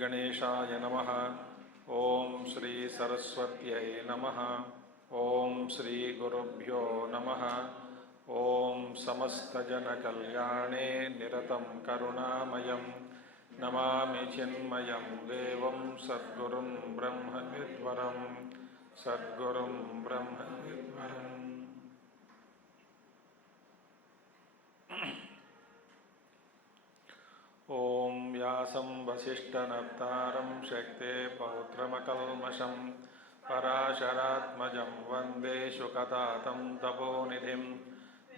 गणेशाय नमः। ओम श्री सरस्वत्यै नमः। ओम श्री गुरुभ्यो नमः। ओम समस्तजनकल्याणे निरतं करुणामयं नमामि चिन्मयं देवं सद्गुरुं ब्रह्मविद्वरं सद्गुरुं ब्रह्मविद्वरम्। ओम व्यासं वसिष्ठनप्तारं शक्ते पौत्रमकल्मषं पराशरात्मजं वन्दे शुकतातं तपोनिधिं।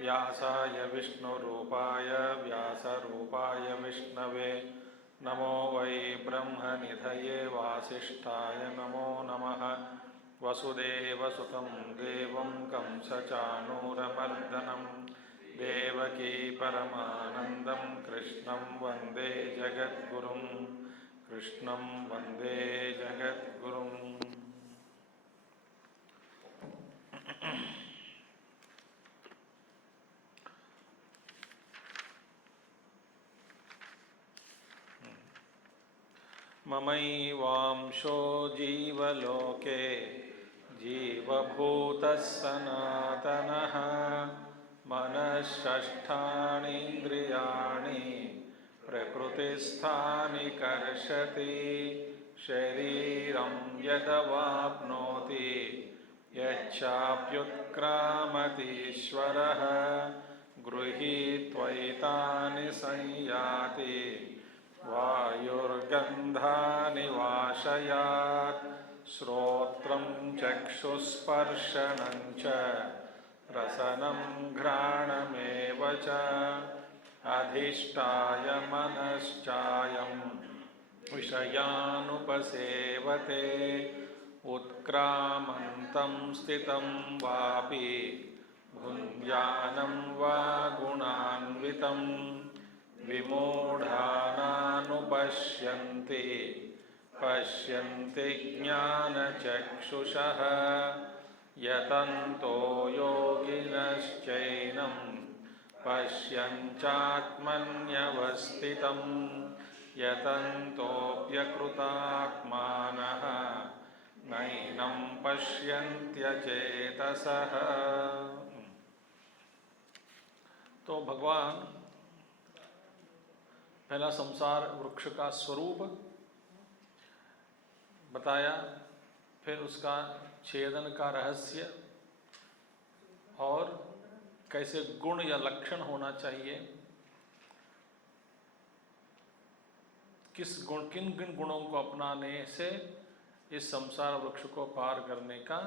व्यासाय विष्णुरूपाय व्यासरूपाय विष्णवे नमो वै ब्रह्मनिधये वासिष्ठाय नमो नमः। वसुदेवसुतं देवं कंसचाणूरमर्दनं देवकी परमानन्दं कृष्णं वन्दे जगद्गुरुं कृष्णं वन्दे जगद्गुरुम्। ममैवांशो जीवलोके जीवभूतः सनातनः मनःषष्ठानीन्द्रियाणि प्रकृतिस्थानि कर्षति। शरीरं यदवाप्नोति यच्चाप्युत्क्रामतीश्वरः गृहीत्वैतानि संयाति वायुर्गन्धानि वाशयात्। श्रोत्रं चक्षुस्पर्शनं च रसनं घ्राणमेव च अधिष्ठाय मनश्चायं विषयानुपसेवते। उत्क्रामन्तं स्थितं वापि भुञ्जानं वा गुणान्वितं विमूढानानुपश्यन्ति पश्यन्ति ज्ञानचक्षुषः। यतन्तो योगिनश्चैनं पश्यन्चात्मन्यवस्थितं यतन्तोऽप्यकृतात्मानः नैनं पश्यन्त्यचेतसः। तो भगवान पहला संसार वृक्ष का स्वरूप बताया, फिर उसका छेदन का रहस्य और कैसे गुण या लक्षण होना चाहिए, किन किन गुणों को अपनाने से इस संसार वृक्ष को पार करने का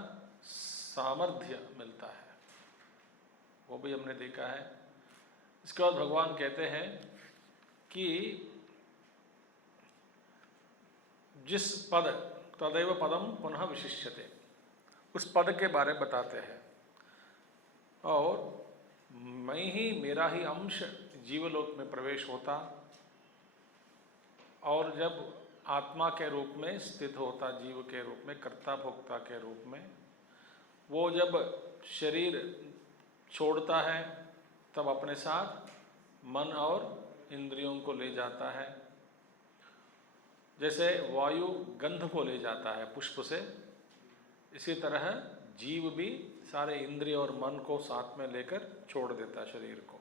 सामर्थ्य मिलता है, वो भी हमने देखा है। इसके बाद भगवान कहते हैं कि जिस पद तदैव पदम पुनः विशिष्यते, उस पद के बारे में बताते हैं। और मैं ही, मेरा ही अंश जीवलोक में प्रवेश होता और जब आत्मा के रूप में स्थित होता, जीव के रूप में, कर्ता भोक्ता के रूप में, वो जब शरीर छोड़ता है तब अपने साथ मन और इंद्रियों को ले जाता है। जैसे वायु गंध को ले जाता है पुष्प से, इसी तरह जीव भी सारे इंद्रिय और मन को साथ में लेकर छोड़ देता है शरीर को,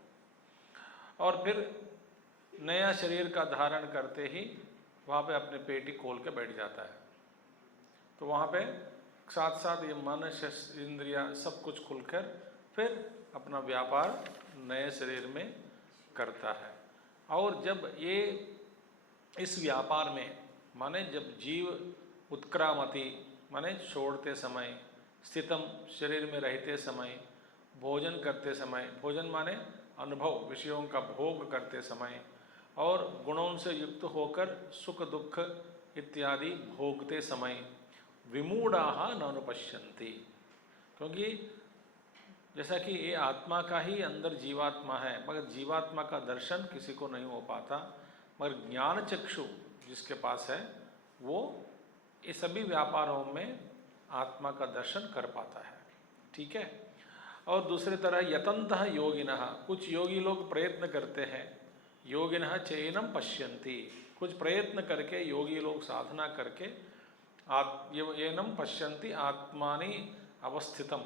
और फिर नया शरीर का धारण करते ही वहाँ पे अपने पेटी खोल के बैठ जाता है। तो वहाँ पे साथ साथ ये मन इंद्रिया सब कुछ खुलकर फिर अपना व्यापार नए शरीर में करता है। और जब ये इस व्यापार में, माने जब जीव उत्क्रामति माने छोड़ते समय, स्थितम शरीर में रहते समय, भोजन करते समय, भोजन माने अनुभव विषयों का भोग करते समय, और गुणों से युक्त होकर सुख दुख इत्यादि भोगते समय विमूढ़ाः न अनुपश्यन्ति। क्योंकि जैसा कि ये आत्मा का ही अंदर जीवात्मा है, मगर जीवात्मा का दर्शन किसी को नहीं हो पाता, मगर ज्ञान चक्षु जिसके पास है वो ये सभी व्यापारों में आत्मा का दर्शन कर पाता है। ठीक है। और दूसरी तरह यतन्तः योगिनः, कुछ योगी लोग प्रयत्न करते हैं, योगिनः चैनम पश्यन्ति, कुछ प्रयत्न करके योगी लोग साधना करके येनम पश्यन्ति आत्मानि अवस्थितम,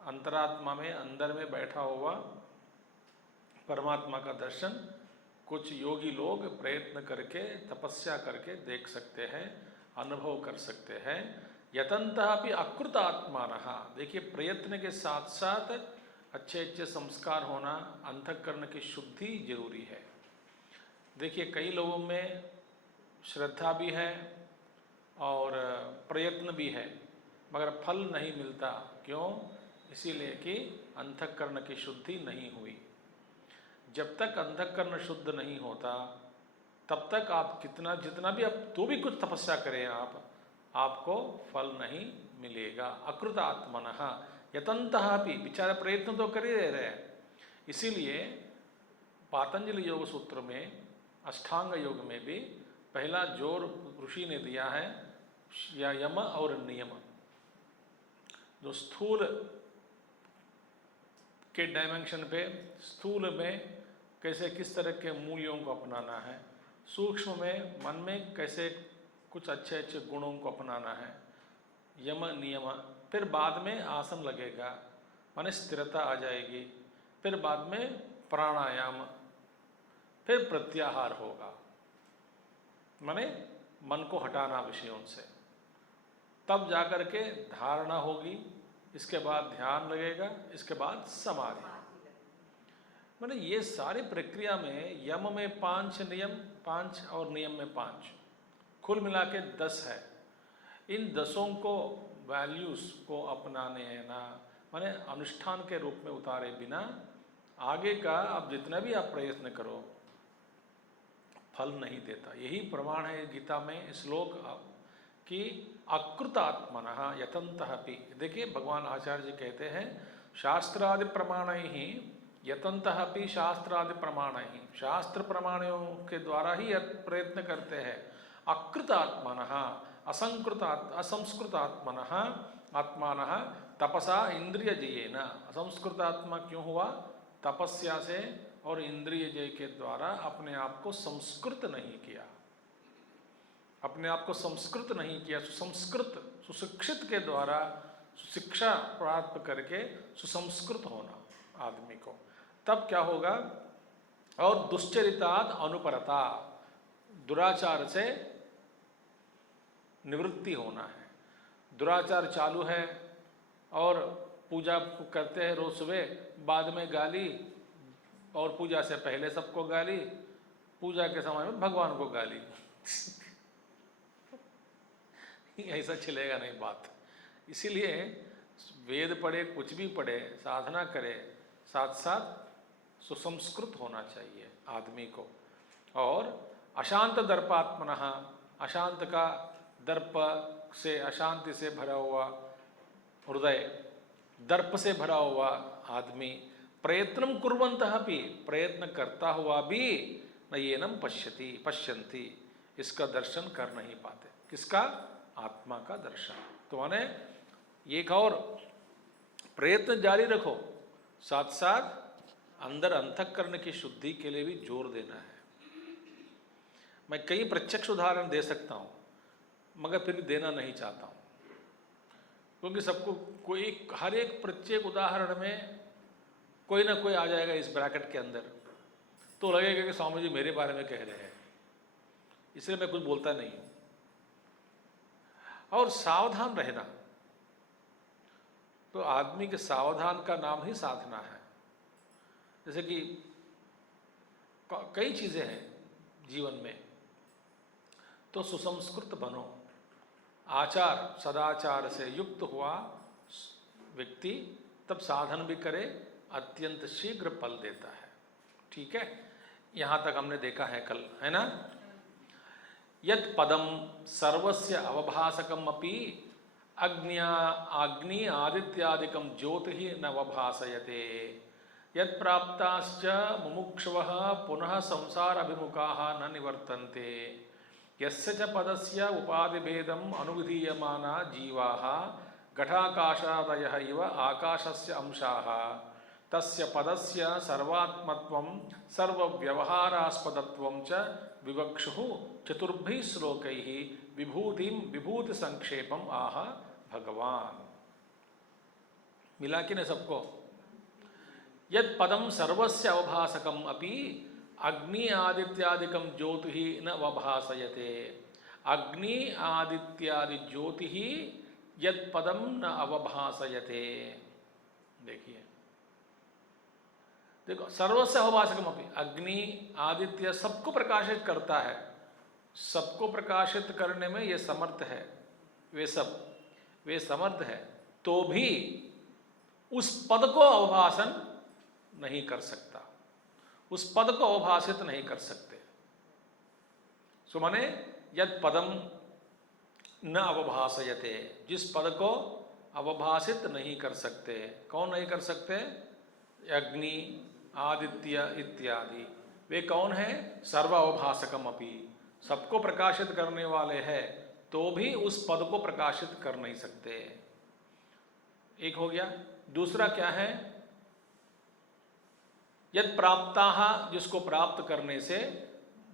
अंतरात्मा में अंदर में बैठा हुआ परमात्मा का दर्शन कुछ योगी लोग प्रयत्न करके तपस्या करके देख सकते हैं, अनुभव कर सकते हैं। यतन्तः अपि अकृत आत्मानः, देखिए प्रयत्न के साथ साथ अच्छे अच्छे संस्कार होना, अंतःकरण की शुद्धि जरूरी है। देखिए कई लोगों में श्रद्धा भी है और प्रयत्न भी है, मगर फल नहीं मिलता। क्यों? इसीलिए कि अंतःकरण की शुद्धि नहीं हुई। जब तक अंतःकरण शुद्ध नहीं होता तब तक आप जितना भी आप तो भी कुछ तपस्या करें आपको फल नहीं मिलेगा। अकृत आत्मनः यतन्तः अपि, बेचारे प्रयत्न तो कर ही रहे हैं। इसीलिए पातंजलि योग सूत्र में अष्टांग योग में भी पहला जोर ऋषि ने दिया है यम और नियम। जो स्थूल के डायमेंशन पे, स्थूल में कैसे किस तरह के मूल्यों को अपनाना है, सूक्ष्म में मन में कैसे कुछ अच्छे अच्छे गुणों को अपनाना है, यम नियम। फिर बाद में आसन लगेगा, माने स्थिरता आ जाएगी। फिर बाद में प्राणायाम, फिर प्रत्याहार होगा, माने मन को हटाना विषयों से। तब जाकर के धारणा होगी, इसके बाद ध्यान लगेगा, इसके बाद समाधि। माने ये सारी प्रक्रिया में यम में 5 नियम, 5 और नियम में 5, कुल मिला के 10 है। इन 10 को वैल्यूज को अपनाने हैं ना, माने अनुष्ठान के रूप में उतारे बिना आगे का आप जितना भी आप प्रयत्न करो फल नहीं देता। यही प्रमाण है गीता में श्लोक कि अकृत आत्मनः यतन्तः अपि। देखिए भगवान आचार्य जी कहते हैं शास्त्रादि प्रमाणैहि यतन्तः अपि शास्त्रादि प्रमाणैहि, शास्त्र प्रमाणों के द्वारा ही प्रयत्न करते हैं। अकृत आत्मनः असंस्कृत आत्मनः आत्मानः तपसा इंद्रिय जयेन। असंस्कृत आत्मा क्यों हुआ? तपस्या से और इंद्रिय जय के द्वारा अपने आप को संस्कृत नहीं किया, अपने आप को संस्कृत नहीं किया। सुसंस्कृत, सुशिक्षित के द्वारा शिक्षा प्राप्त करके सुसंस्कृत होना आदमी को, तब क्या होगा? और दुश्चरितात् अनुपरता, दुराचार से निवृत्ति होना है। दुराचार चालू है और पूजा करते हैं रोज सुबह, बाद में गाली, और पूजा से पहले सबको गाली, पूजा के समय में भगवान को गाली। ऐसा चलेगा नहीं बात। इसीलिए वेद पढ़े, कुछ भी पढ़े, साधना करे, साथ साथ सुसंस्कृत होना चाहिए आदमी को। और अशांत दर्पात्मनः, अशांत का दर्प से, अशांति से भरा हुआ हृदय, दर्प से भरा हुआ आदमी, प्रयत्नं कुर्वन्तः अपि, प्रयत्न करता हुआ भी नयेनं पश्यन्ति, इसका दर्शन कर नहीं पाते। किसका? आत्मा का दर्शन। तो माने एक और प्रयत्न जारी रखो, साथ साथ अंदर अंतःकरण की शुद्धि के लिए भी जोर देना है। मैं कई प्रत्यक्ष उदाहरण दे सकता हूँ, मगर फिर देना नहीं चाहता हूँ, क्योंकि सबको कोई, हर एक प्रत्येक उदाहरण में कोई ना कोई आ जाएगा इस ब्रैकेट के अंदर, तो लगेगा कि स्वामी जी मेरे बारे में कह रहे हैं, इसलिए मैं कुछ बोलता नहीं हूँ। और सावधान रहना, तो आदमी के सावधान का नाम ही साधना है। जैसे कि कई चीज़ें हैं जीवन में, तो सुसंस्कृत बनो, आचार सदाचार से युक्त हुआ व्यक्ति तब साधन भी करे, अत्यंत शीघ्र फल देता है। ठीक है, यहाँ तक हमने देखा है कल, है ना? यत् पदम सर्वस्य अवभासकम अपि अग्नि आदित्यादिकम ज्योतिः नवभासयते। यत् प्राप्ताश्च मुमुक्षवः पुनः संसार अभिमुखाः न निवर्तन्ते। यस्य च पदस्य उपाधिभेदम् अनुविधीयमाना जीवाः घटाकाशादयः इव आकाशस्य अंशाः तस्य पदस्य सर्वात्मत्वं सर्वव्यवहारास्पदत्वं च विवक्षुः चतुर्भिः श्लोकैः विभूतिं विभूति संक्षेपम आह भगवान। मिला कि नहीं सबको? यद पदम सर्वस्य अवभासकम अपि अग्नि आदित्यादिकम ज्योतिः न अवभासयते। अग्नि आदित्यादि ज्योतिः यद पदम न अवभासयते। देखिए, देखो, सर्वस्य अवभासकम अपि, अग्नि आदित्य सबको प्रकाशित करता है, सबको प्रकाशित करने में ये समर्थ है, वे समर्थ है, तो भी उस पद को अवभाषण नहीं कर सकता, उस पद को अवभाषित नहीं कर सकते। सो माने यद पदम न अवभाषयते, जिस पद को अवभाषित नहीं कर सकते। कौन नहीं कर सकते? अग्नि आदित्य इत्यादि। वे कौन है? सर्व अवभाषकम अपि, सबको प्रकाशित करने वाले हैं, तो भी उस पद को प्रकाशित कर नहीं सकते। एक हो गया। दूसरा क्या है? यद प्राप्ताः, जिसको प्राप्त करने से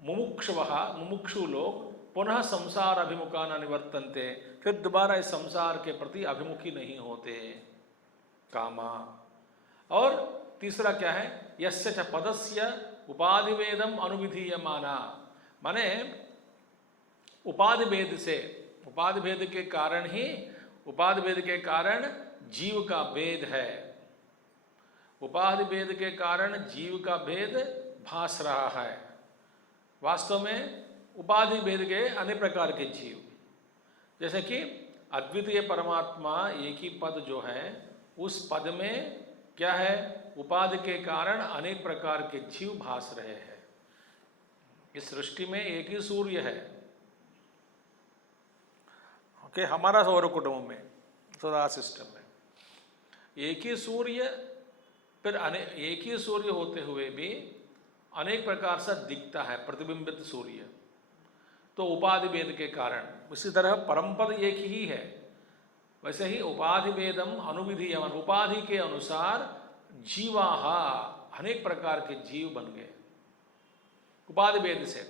मुमुक्षवः, मुमुक्षु लोग पुनः संसार अभिमुखा न निवर्तन्ते, फिर दोबारा इस संसार के प्रति अभिमुखी नहीं होते, कामा। और तीसरा क्या है? यस्य च पदस्य उपाधिभेदम अनुविधीयमाना, माने उपाधि भेद से, उपाधि भेद के कारण ही, उपाधि भेद के कारण जीव का भेद है, उपाधि भेद के कारण जीव का भेद भास रहा है। वास्तव में उपाधि भेद के अनेक प्रकार के जीव, जैसे कि अद्वितीय परमात्मा एक ही पद जो है, उस पद में क्या है? उपाधि के कारण अनेक प्रकार के जीव भास रहे हैं। इस सृष्टि में एक ही सूर्य है, ओके, हमारा सौर कुटुंब में, सोलर सिस्टम में एक ही सूर्य, फिर एक ही सूर्य होते हुए भी अनेक प्रकार से दिखता है, प्रतिबिंबित सूर्य, तो उपाधि भेद के कारण। इसी तरह परमपद एक ही है, वैसे ही उपाधि भेदम अनुविधीयमान, उपाधि के अनुसार जीवाहा, अनेक प्रकार के जीव बन गए उपाधि भेद से।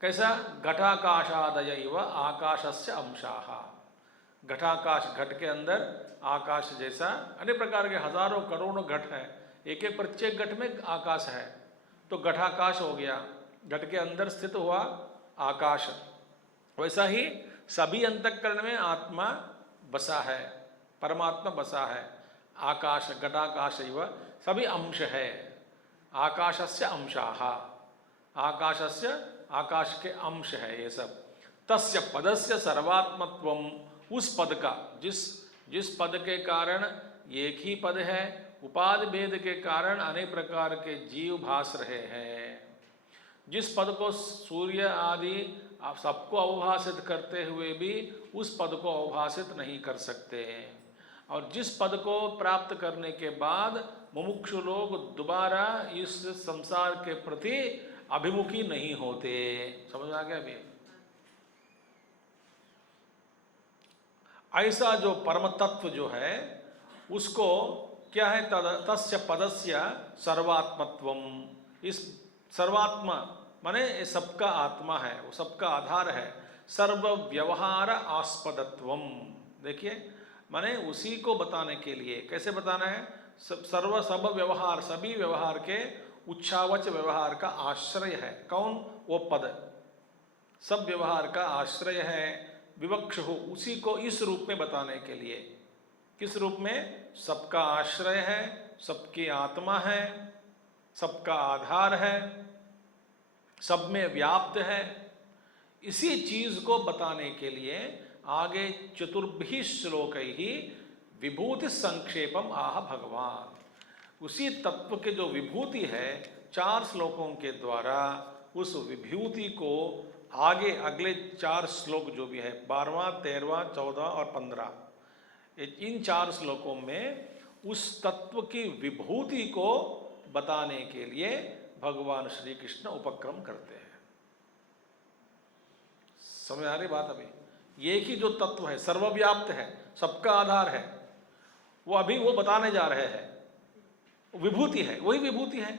कैसा? घटाकाशादयैव आकाशस्य अंशाः, घटाकाश, घट के अंदर आकाश जैसा अनेक प्रकार के हजारों करोड़ों घट है, एक एक प्रत्येक घट में आकाश है, तो घटाकाश हो गया, घट के अंदर स्थित हुआ आकाश। वैसा ही सभी अंतःकरण में आत्मा बसा है, परमात्मा बसा है। आकाश, घटाकाश एव सभी अंश है, आकाशस्य अंशाः, आकाशस्य, आकाश के अंश है ये सब। तस्य पदस्य सर्वात्मत्वम, उस पद का, जिस पद के कारण एक ही पद है, उपाधि भेद के कारण अनेक प्रकार के जीव भास रहे हैं, जिस पद को सूर्य आदि आप सबको अवभाषित करते हुए भी उस पद को अवभाषित नहीं कर सकते, और जिस पद को प्राप्त करने के बाद मुमुक्षु लोग दोबारा इस संसार के प्रति अभिमुखी नहीं होते। समझ आ गया अभी? ऐसा जो परम तत्व जो है, उसको क्या है? तस्य पदस्य सर्वात्मत्वम, इस सर्वात्मा माने सबका आत्मा है, वो सबका आधार है। सर्व व्यवहार आस्पदत्वम, देखिए, माने उसी को बताने के लिए, कैसे बताना है? सर्व सब व्यवहार, सभी व्यवहार के उच्छावच व्यवहार का आश्रय है। कौन? वो पद सब व्यवहार का आश्रय है। विवक्ष हो, उसी को इस रूप में बताने के लिए। किस रूप में? सबका आश्रय है, सबकी आत्मा है, सबका आधार है, सब में व्याप्त है। इसी चीज को बताने के लिए आगे चतुर्भि श्लोक ही विभूति संक्षेपम आह भगवान। उसी तत्व के जो विभूति है, 4 श्लोकों के द्वारा उस विभूति को आगे अगले 4 श्लोक जो भी है, 12वां, 13वां, 14 और 15, इन 4 श्लोकों में उस तत्व की विभूति को बताने के लिए भगवान श्री कृष्ण उपक्रम करते हैं। समझ आ रही बात? अभी एक ही जो तत्व है, सर्वव्याप्त है, सबका आधार है, वो अभी वो बताने जा रहे हैं। विभूति है, वही विभूति है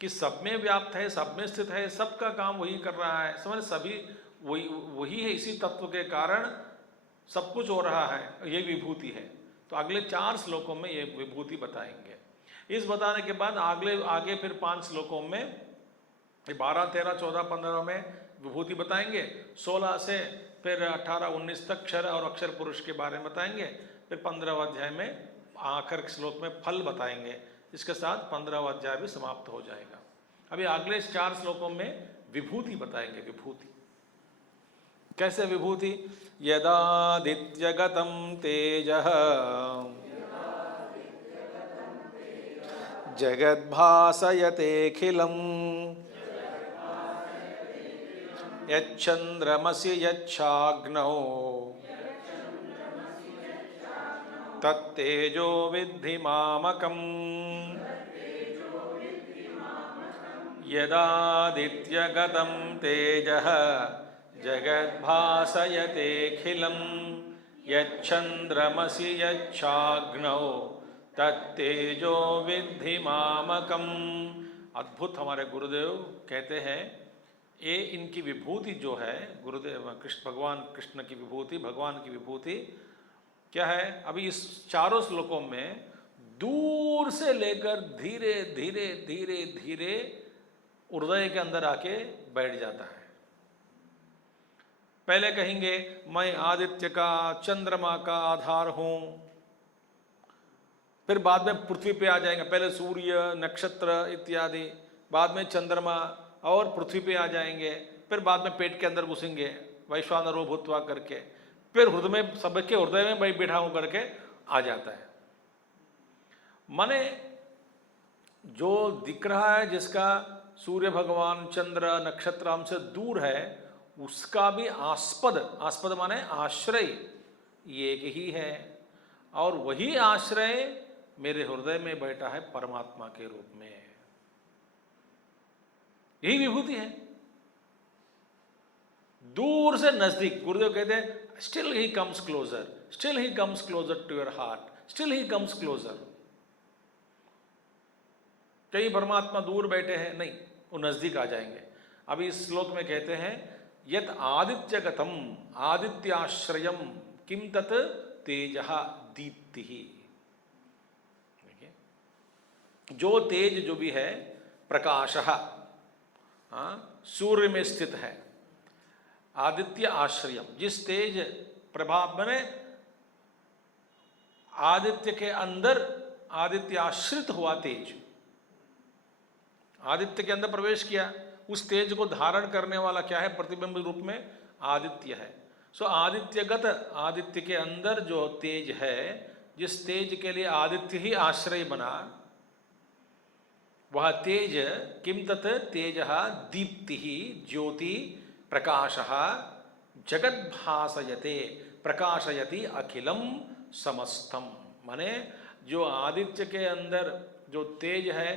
कि सब में व्याप्त है, सब में स्थित है, सबका काम वही कर रहा है, समझ, सभी वही है, इसी तत्व के कारण सब कुछ हो रहा है, ये विभूति है। तो अगले 4 श्लोकों में ये विभूति बताएंगे। इस बताने के बाद आगे फिर 5 श्लोकों में 12, 13, 14, 15 में विभूति बताएंगे, 16 से फिर 18, 19 तक क्षर और अक्षर पुरुष के बारे में बताएंगे, फिर 15वें अध्याय में आखिर श्लोक में फल बताएंगे। इसके साथ 15वां अध्याय भी समाप्त हो जाएगा। अभी अगले 4 श्लोकों में विभूति बताएंगे। विभूति कैसे? विभूति यदादित्यगतं तेजः जगद्भासयतेऽखिलम् यच्चन्द्रमसि यच्छाग्नौ तत्तेजो विद्धि मामकम् यदादित्यगतं तेजः जगद्भासयतेऽखिलं यच्चन्द्रमसि यच्छाग्नौ तत्तेजो विद्धि मामकम्। अद्भुत हमारे गुरुदेव कहते हैं, ये इनकी विभूति जो है, गुरुदेव भगवान कृष्ण की विभूति, भगवान की विभूति क्या है? अभी इस 4 श्लोकों में दूर से लेकर धीरे धीरे धीरे धीरे हृदय के अंदर आके बैठ जाता है। पहले कहेंगे मैं आदित्य का, चंद्रमा का आधार हूं, फिर बाद में पृथ्वी पे आ जाएंगे, पहले सूर्य, नक्षत्र इत्यादि, बाद में चंद्रमा और पृथ्वी पे आ जाएंगे, फिर बाद में पेट के अंदर घुसेंगे वैश्वानरो भूत्वा करके, फिर हृदय में, सबके हृदय में मैं बैठा हूं करके आ जाता है। माने जो दिख रहा है, जिसका सूर्य भगवान, चंद्र, नक्षत्र हमसे दूर है, उसका भी आस्पद माने आश्रय एक ही है, और वही आश्रय मेरे हृदय में बैठा है परमात्मा के रूप में। यही विभूति है। दूर से नजदीक, गुरुदेव कहते हैं still he comes closer, still he comes closer to your heart, still he comes closer. कई परमात्मा दूर बैठे हैं, नहीं, वो नजदीक आ जाएंगे। अभी इस श्लोक में कहते हैं यत आदित्यगतम आदित्याश्रयम किम तत् तेजः दीप्तिः। जो तेज जो भी है, प्रकाशः, सूर्य में स्थित है, आदित्य आश्रयम, जिस तेज प्रभाव बने आदित्य के अंदर, आदित्य आश्रित हुआ तेज, आदित्य के अंदर प्रवेश किया, उस तेज को धारण करने वाला क्या है? प्रतिबिंब रूप में आदित्य है। सो आदित्यगत, आदित्य के अंदर जो तेज है, जिस तेज के लिए आदित्य ही आश्रय बना, वह तेज किम तत् तेजः दीप्तिः ज्योति प्रकाशः जगद्भासयते प्रकाशयति अखिलम समस्तम। माने जो आदित्य के अंदर जो तेज है,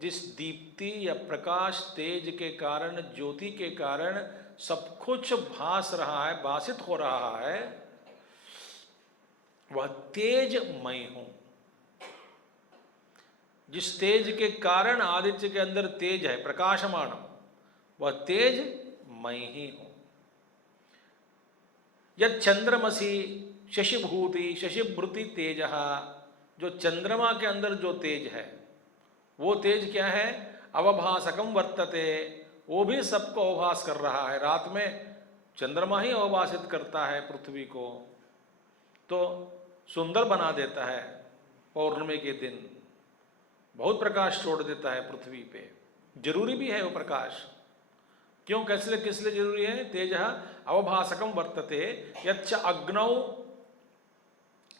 जिस दीप्ति या प्रकाश तेज के कारण, ज्योति के कारण सब कुछ भास रहा है, भासित हो रहा है, वह तेज मैं हूं। जिस तेज के कारण आदित्य के अंदर तेज है प्रकाशमान, वह तेज मैं ही हूं। यद चंद्रमसी शशिभूति शशिभृति तेजः, जो चंद्रमा के अंदर जो तेज है, वो तेज क्या है? अवभासकम वर्तते, वो भी सबको अवभास कर रहा है। रात में चंद्रमा ही अवभासित करता है पृथ्वी को, तो सुंदर बना देता है। पौर्णमी के दिन बहुत प्रकाश छोड़ देता है पृथ्वी पे, जरूरी भी है वो प्रकाश। क्यों, कैसे, किस लिए जरूरी है? तेजः अवभासकम वर्तते यच्च अग्नौ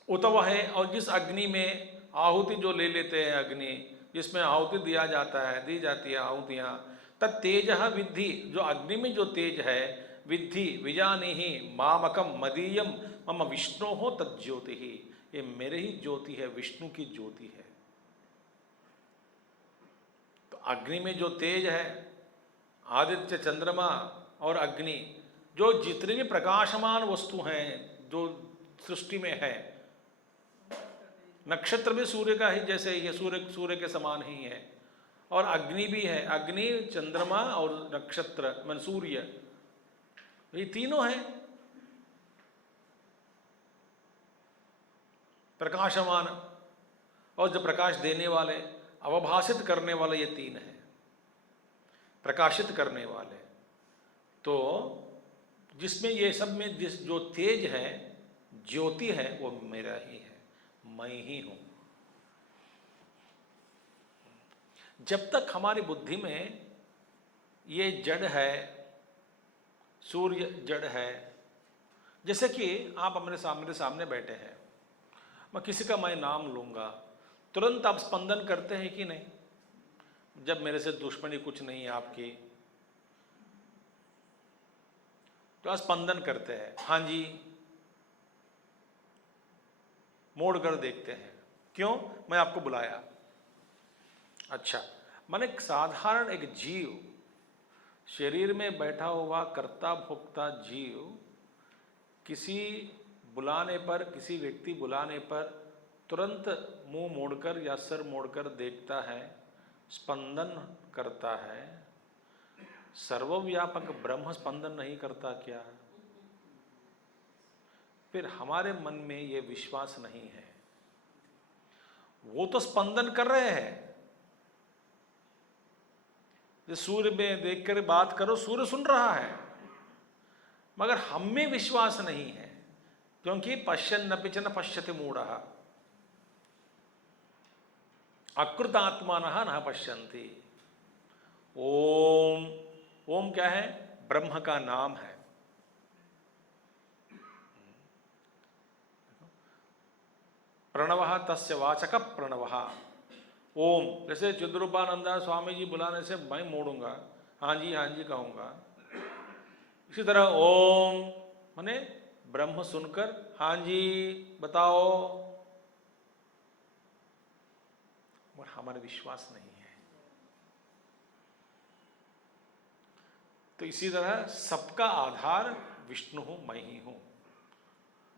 उतव है, और जिस अग्नि में आहुति जो ले लेते हैं, अग्नि जिसमें आहुति दिया जाता है, दी जाती है आहुतियाँ, तत् तेजः विद्धि, जो अग्नि में जो तेज है, विद्धि विजानीहि मामकम मदीयम मम विष्णु हो तज्ज्योति ही, ये मेरे ही ज्योति है, विष्णु की ज्योति है। तो अग्नि में जो तेज है, आदित्य, चंद्रमा और अग्नि, जो जितने भी प्रकाशमान वस्तु हैं जो सृष्टि में है, नक्षत्र भी सूर्य का ही जैसे ही है, सूर्य के समान ही है। और अग्नि भी है, अग्नि चंद्रमा और नक्षत्र मान सूर्य, ये तीनों हैं प्रकाशमान, और जो प्रकाश देने वाले, अवभाषित करने वाले, ये तीन हैं प्रकाशित करने वाले। तो जिसमें ये सब में जिस जो तेज है, ज्योति है, वो मेरा ही है, मैं ही हूं। जब तक हमारी बुद्धि में ये जड़ है, सूर्य जड़ है, जैसे कि आप मेरे सामने बैठे हैं, मैं किसी का मैं नाम लूंगा, तुरंत आप स्पंदन करते हैं कि नहीं? जब मेरे से दुश्मनी कुछ नहीं है आपकी, तो आप स्पंदन करते हैं, हाँ जी, मोड़ कर देखते हैं, क्यों? मैं आपको बुलाया। अच्छा, माने साधारण एक जीव, शरीर में बैठा हुआ कर्ता भोक्ता जीव, किसी बुलाने पर, किसी व्यक्ति बुलाने पर तुरंत मुंह मोड़कर या सर मोड़कर देखता है, स्पंदन करता है। सर्वव्यापक ब्रह्म स्पंदन नहीं करता क्या? फिर हमारे मन में ये विश्वास नहीं है। वो तो स्पंदन कर रहे हैं, सूर्य में देखकर बात करो, सूर्य सुन रहा है, मगर हम में विश्वास नहीं है, क्योंकि पश्यन्नपि च न पश्यति मूढ़ः, अकृतात्मानः न पश्यन्ति। ओम, ओम क्या है? ब्रह्म का नाम है। प्रणवः तस्य वाचक प्रणवः। ओम, जैसे चिद्रूपानंदा स्वामी जी बुलाने से मैं मोड़ूंगा, हाँ जी कहूंगा। इसी तरह ओम माने ब्रह्म सुनकर हाँ जी बताओ, और हमारा विश्वास नहीं है। तो इसी तरह सबका आधार विष्णु हूं, मैं ही हूं।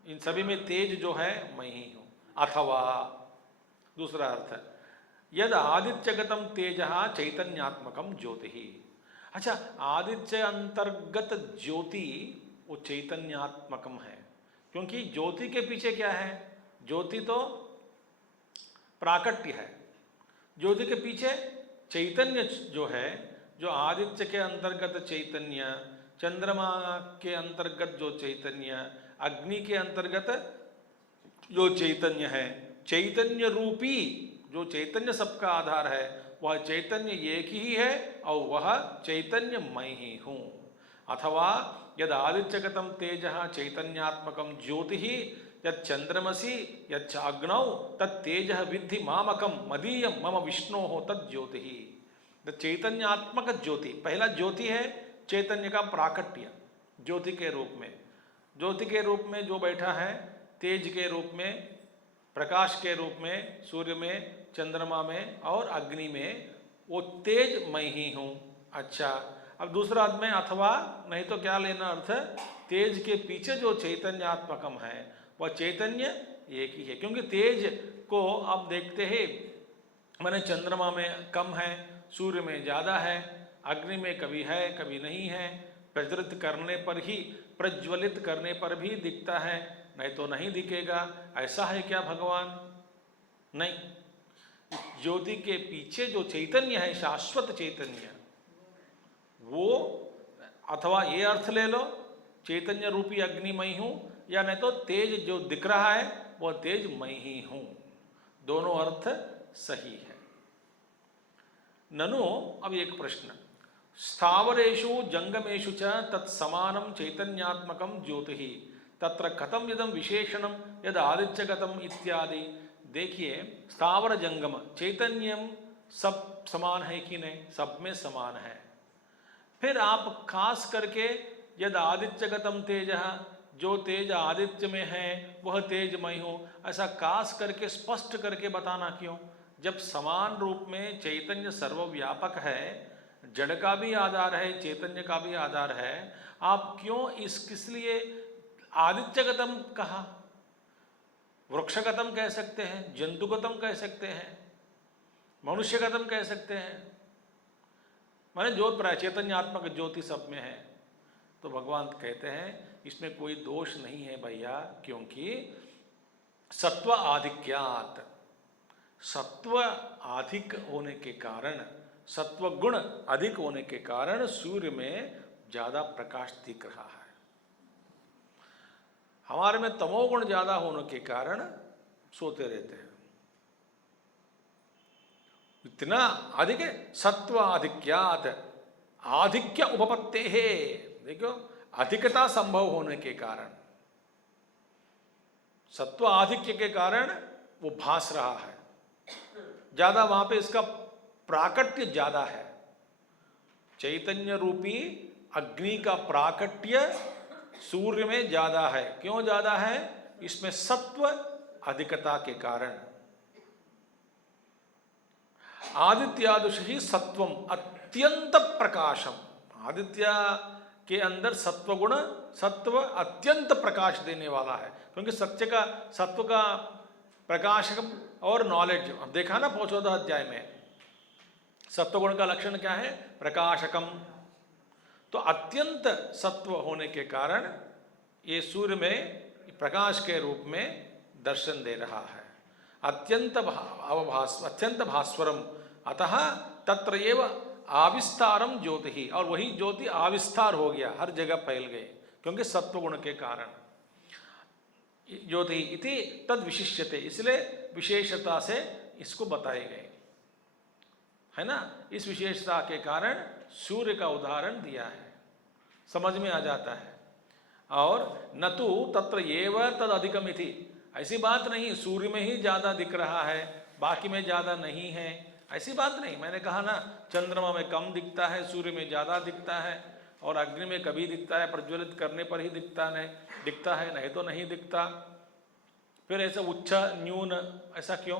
इन सभी में तेज जो है मैं ही हूं। अथवा दूसरा अर्थ है, यद आदित्यगतम तेजः चैतन्यात्मकम ज्योति। अच्छा, आदित्य अंतर्गत ज्योति वो चैतन्यात्मकम है, क्योंकि ज्योति के पीछे क्या है? ज्योति तो प्राकट्य है, ज्योति के पीछे चैतन्य जो है, जो आदित्य के अंतर्गत चैतन्य, चंद्रमा के अंतर्गत जो चैतन्य, अग्नि के अंतर्गत जो चैतन्य है, चैतन्य रूपी जो चैतन्य सबका आधार है, वह चैतन्य एक ही है और वह चैतन्य मैं ही हूं। अथवा यद आदित्यगतम तेजः चैतन्यात्मकम ज्योति यद चंद्रमसि यद अग्नौ तत्तेजः विद्धि मामकम मदीयम मम विष्णो हो तद ज्योति। चैतन्यात्मक ज्योति, पहला ज्योति है चैतन्य का प्राकट्य, ज्योति के रूप में, ज्योति के रूप में जो बैठा है, तेज के रूप में, प्रकाश के रूप में, सूर्य में, चंद्रमा में और अग्नि में, वो तेज मैं ही हूं। अच्छा, अब दूसरा अर्थ में अथवा, नहीं तो क्या लेना अर्थ? तेज के पीछे जो चैतन्यात्मकम है वह चैतन्य एक ही है, क्योंकि तेज को आप देखते हैं, माने चंद्रमा में कम है, सूर्य में ज़्यादा है, अग्नि में कभी है कभी नहीं है, प्रज्वलित करने पर ही, प्रज्वलित करने पर भी दिखता है, नहीं तो नहीं दिखेगा। ऐसा है क्या भगवान? नहीं, ज्योति के पीछे जो चैतन्य है, शाश्वत चैतन्य, वो अथवा ये अर्थ ले लो, चैतन्य रूपी अग्नि मैं हूं, या नहीं तो तेज जो दिख रहा है वह तेज मैं ही हूं। दोनों अर्थ सही है। ननु, अब एक प्रश्न, स्थावरेषु जंगमेषु च तत्समानं चैतन्यात्मकं ज्योतिः तत्र कथम इदं विशेषणं यद आदित्यगतम इत्यादि। देखिए, स्थावर जंगम चैतन्यम सब समान है कि नहीं? सब में समान है। फिर आप खास करके यद आदित्यगतम तेजः, जो तेज आदित्य में है वह तेज मैं हूँ, ऐसा खास करके स्पष्ट करके बताना क्यों? जब समान रूप में चैतन्य सर्वव्यापक है, जड़ का भी आधार है, चैतन्य का भी आधार है, आप क्यों किस लिए आदित्यगतम कहा? वृक्षगतम कह सकते हैं, जंतुगतम कह सकते हैं, मनुष्यगतम कह सकते हैं, माने जो चैतन्यात्मक ज्योति सब में है। तो भगवान कहते हैं इसमें कोई दोष नहीं है भैया, क्योंकि सत्व आधिक्यात, सत्व अधिक होने के कारण, सत्व गुण अधिक होने के कारण सूर्य में ज्यादा प्रकाश दिख रहा है। हमारे में तमोगुण ज्यादा होने के कारण सोते रहते हैं। इतना अधिक है, सत्व आधिक्यात, आधिक्य उपपत्ते है। देखो, अधिकता संभव होने के कारण, सत्व आधिक्य के कारण वो भास रहा है ज्यादा, वहां पे इसका प्राकट्य ज्यादा है। चैतन्य रूपी अग्नि का प्राकट्य सूर्य में ज्यादा है। क्यों ज्यादा है? इसमें सत्व अधिकता के कारण। आदित्यादुष ही सत्वम अत्यंत प्रकाशम, आदित्य के अंदर सत्व गुण, सत्व अत्यंत प्रकाश देने वाला है। क्योंकि सत्व का प्रकाशकम और नॉलेज देखा ना पोचोदह अध्याय में, सत्वगुण का लक्षण क्या है? प्रकाशकम। तो अत्यंत सत्व होने के कारण ये सूर्य में प्रकाश के रूप में दर्शन दे रहा है। अत्यंत भास्वरम, अतः तत्र एव आविस्तारम ज्योति ही, और वही ज्योति आविस्तार हो गया, हर जगह फैल गए, क्योंकि सत्वगुण के कारण। ज्योति इति तद विशिष्यते, इसलिए विशेषता से इसको बताए गए है ना। इस विशेषता के कारण सूर्य का उदाहरण दिया है, समझ में आ जाता है। और न तो तत्र एव तद अधिकमिति, ऐसी बात नहीं सूर्य में ही ज्यादा दिख रहा है बाकी में ज्यादा नहीं है, ऐसी बात नहीं। मैंने कहा ना, चंद्रमा में कम दिखता है, सूर्य में ज्यादा दिखता है, और अग्नि में कभी दिखता है, प्रज्वलित करने पर ही दिखता है, नहीं तो नहीं दिखता। फिर ऐसा उच्च न्यून, ऐसा क्यों?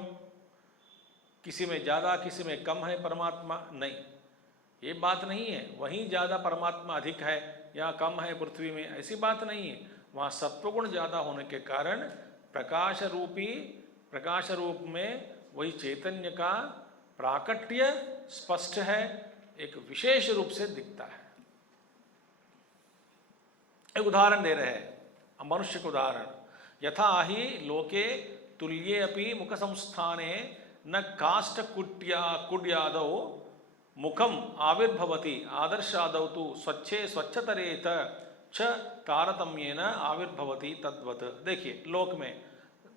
किसी में ज्यादा किसी में कम है परमात्मा? नहीं, ये बात नहीं है। वहीं ज्यादा परमात्मा अधिक है या कम है पृथ्वी में, ऐसी बात नहीं है। वहाँ सत्वगुण ज्यादा होने के कारण प्रकाश रूप में वही चैतन्य का प्राकट्य स्पष्ट है, एक विशेष रूप से दिखता है। एक उदाहरण दे रहे हैं, मनुष्य का उदाहरण। यथा ही लोके तुल्ये अपि मुख संस्थाने न काष्ठ कुड्यादौ मुखम आविर्भवति, आदर्शादौ तु स्वच्छे स्वच्छतरेत च तारतम्येन आविर्भवति तद्वत्। देखिए, लोक में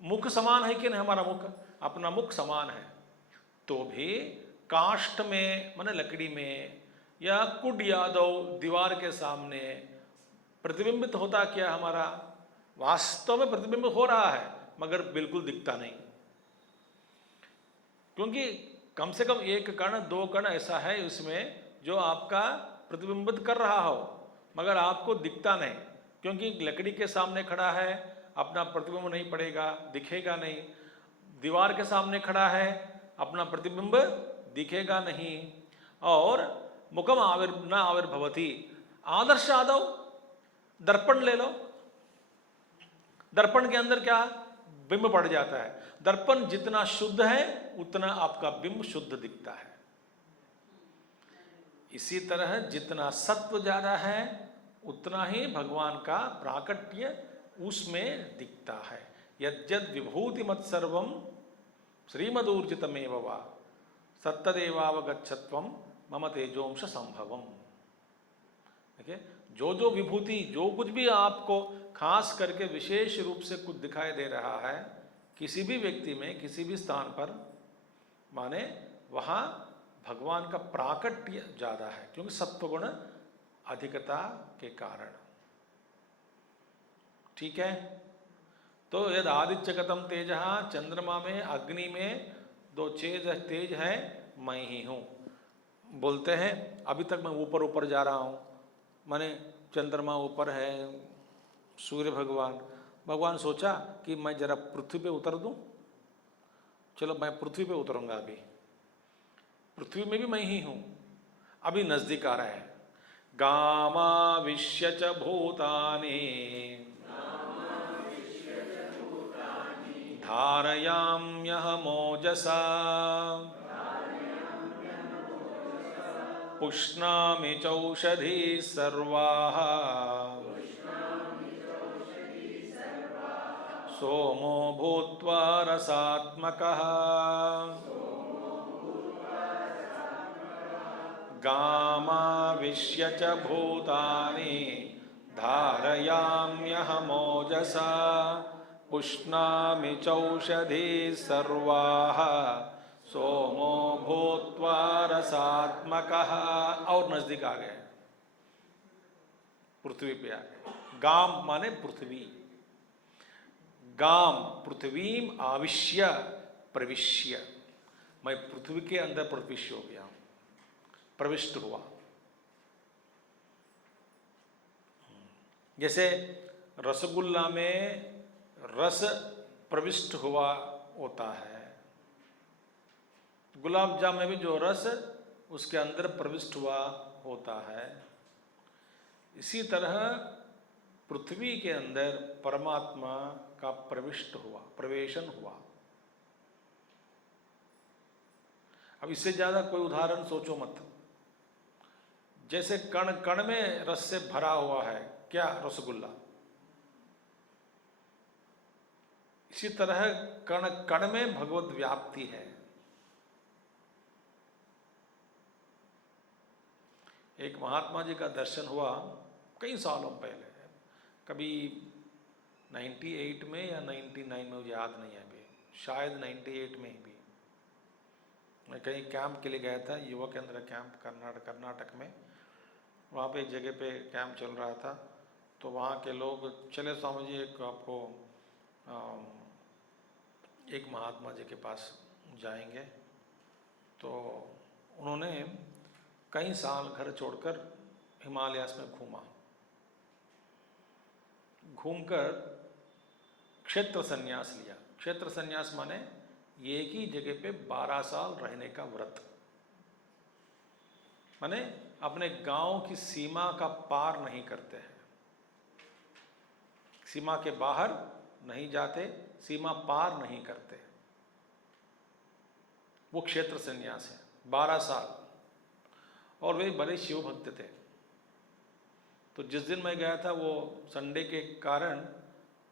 मुख समान है कि नहीं? हमारा मुख, अपना मुख समान है, तो भी काष्ठ में माने लकड़ी में, या कुड्यादौ दीवार के सामने प्रतिबिंबित होता क्या? हमारा वास्तव में प्रतिबिंब हो रहा है, मगर बिल्कुल दिखता नहीं। क्योंकि कम से कम एक कण, दो कण ऐसा है उसमें जो आपका प्रतिबिंबित कर रहा हो, मगर आपको दिखता नहीं। क्योंकि लकड़ी के सामने खड़ा है, अपना प्रतिबिंब नहीं पड़ेगा, दिखेगा नहीं। दीवार के सामने खड़ा है, अपना प्रतिबिंब दिखेगा नहीं। और मुखम न आविर्भवति, आदर्श आदौ, दर्पण ले लो, दर्पण के अंदर क्या? बिंब पड़ जाता है। दर्पण जितना शुद्ध है उतना आपका बिंब शुद्ध दिखता है। इसी तरह जितना सत्व ज्यादा है उतना ही भगवान का प्राकट्य उसमें दिखता है। यद्यद विभूति मत सर्वम श्रीमदूर्जितमेव वा सत्तदेवावगच्छत्वम मम तेजोंश संभवम। देखिए, जो जो विभूति, जो कुछ भी आपको खास करके विशेष रूप से कुछ दिखाई दे रहा है किसी भी व्यक्ति में, किसी भी स्थान पर, माने वहाँ भगवान का प्राकट्य ज्यादा है, क्योंकि सत्वगुण अधिकता के कारण। ठीक है, तो यद आदित्यगतम तेज, चंद्रमा में, अग्नि में दो तेज है, मैं ही हूँ। बोलते हैं अभी तक मैं ऊपर ऊपर जा रहा हूँ, माने चंद्रमा ऊपर है, सूर्य भगवान सोचा कि मैं जरा पृथ्वी पे उतर दूं, चलो मैं पृथ्वी पे उतरूंगा। अभी पृथ्वी में भी मैं ही हूं। अभी नजदीक आ रहा है, गामाविश्य च भूतानि धारयाम्यहमोजसा पुष्णामि चौषधीः सर्वाः सोमो भूत्वा रसात्मकः गामाविश्य च भूतानि धारयाम्यहमोजसा पुष्णामि चौषधीः सर्वाः सोमो भूत्वा रसात्मकः। और नजदीक आ गए, पृथ्वी पे आ गए। गाम माने पृथ्वी, गाम पृथ्वीम आविश्य प्रविश्य, मैं पृथ्वी के अंदर प्रविष्ट हो गया, प्रविष्ट हुआ। जैसे रसगुल्ला में रस प्रविष्ट हुआ होता है, गुलाब जामुन में भी जो रस उसके अंदर प्रविष्ट हुआ होता है, इसी तरह पृथ्वी के अंदर परमात्मा का प्रविष्ट हुआ, प्रवेशन हुआ। अब इससे ज्यादा कोई उदाहरण सोचो मत। जैसे कण कण में रस से भरा हुआ है क्या रसगुल्ला, इसी तरह कण कण में भगवत व्याप्ति है। एक महात्मा जी का दर्शन हुआ कई सालों पहले, कभी 98 में या 99 में, मुझे याद नहीं है अभी, शायद 98 में ही भी। मैं कहीं कैंप के लिए गया था, युवा केंद्र कैंप कर्नाटक में। वहाँ पे एक जगह पे कैंप चल रहा था, तो वहाँ के लोग चले स्वामी जी एक आपको एक महात्मा जी के पास जाएंगे। तो उन्होंने कई साल घर छोड़कर हिमालयास में घूमकर क्षेत्र संन्यास लिया। क्षेत्र संन्यास माने एक ही जगह पे 12 साल रहने का व्रत, माने अपने गांव की सीमा का पार नहीं करते हैं, सीमा के बाहर नहीं जाते, सीमा पार नहीं करते, वो क्षेत्र संन्यास है। 12 साल। और वे बड़े शिव भक्त थे। तो जिस दिन मैं गया था वो संडे के कारण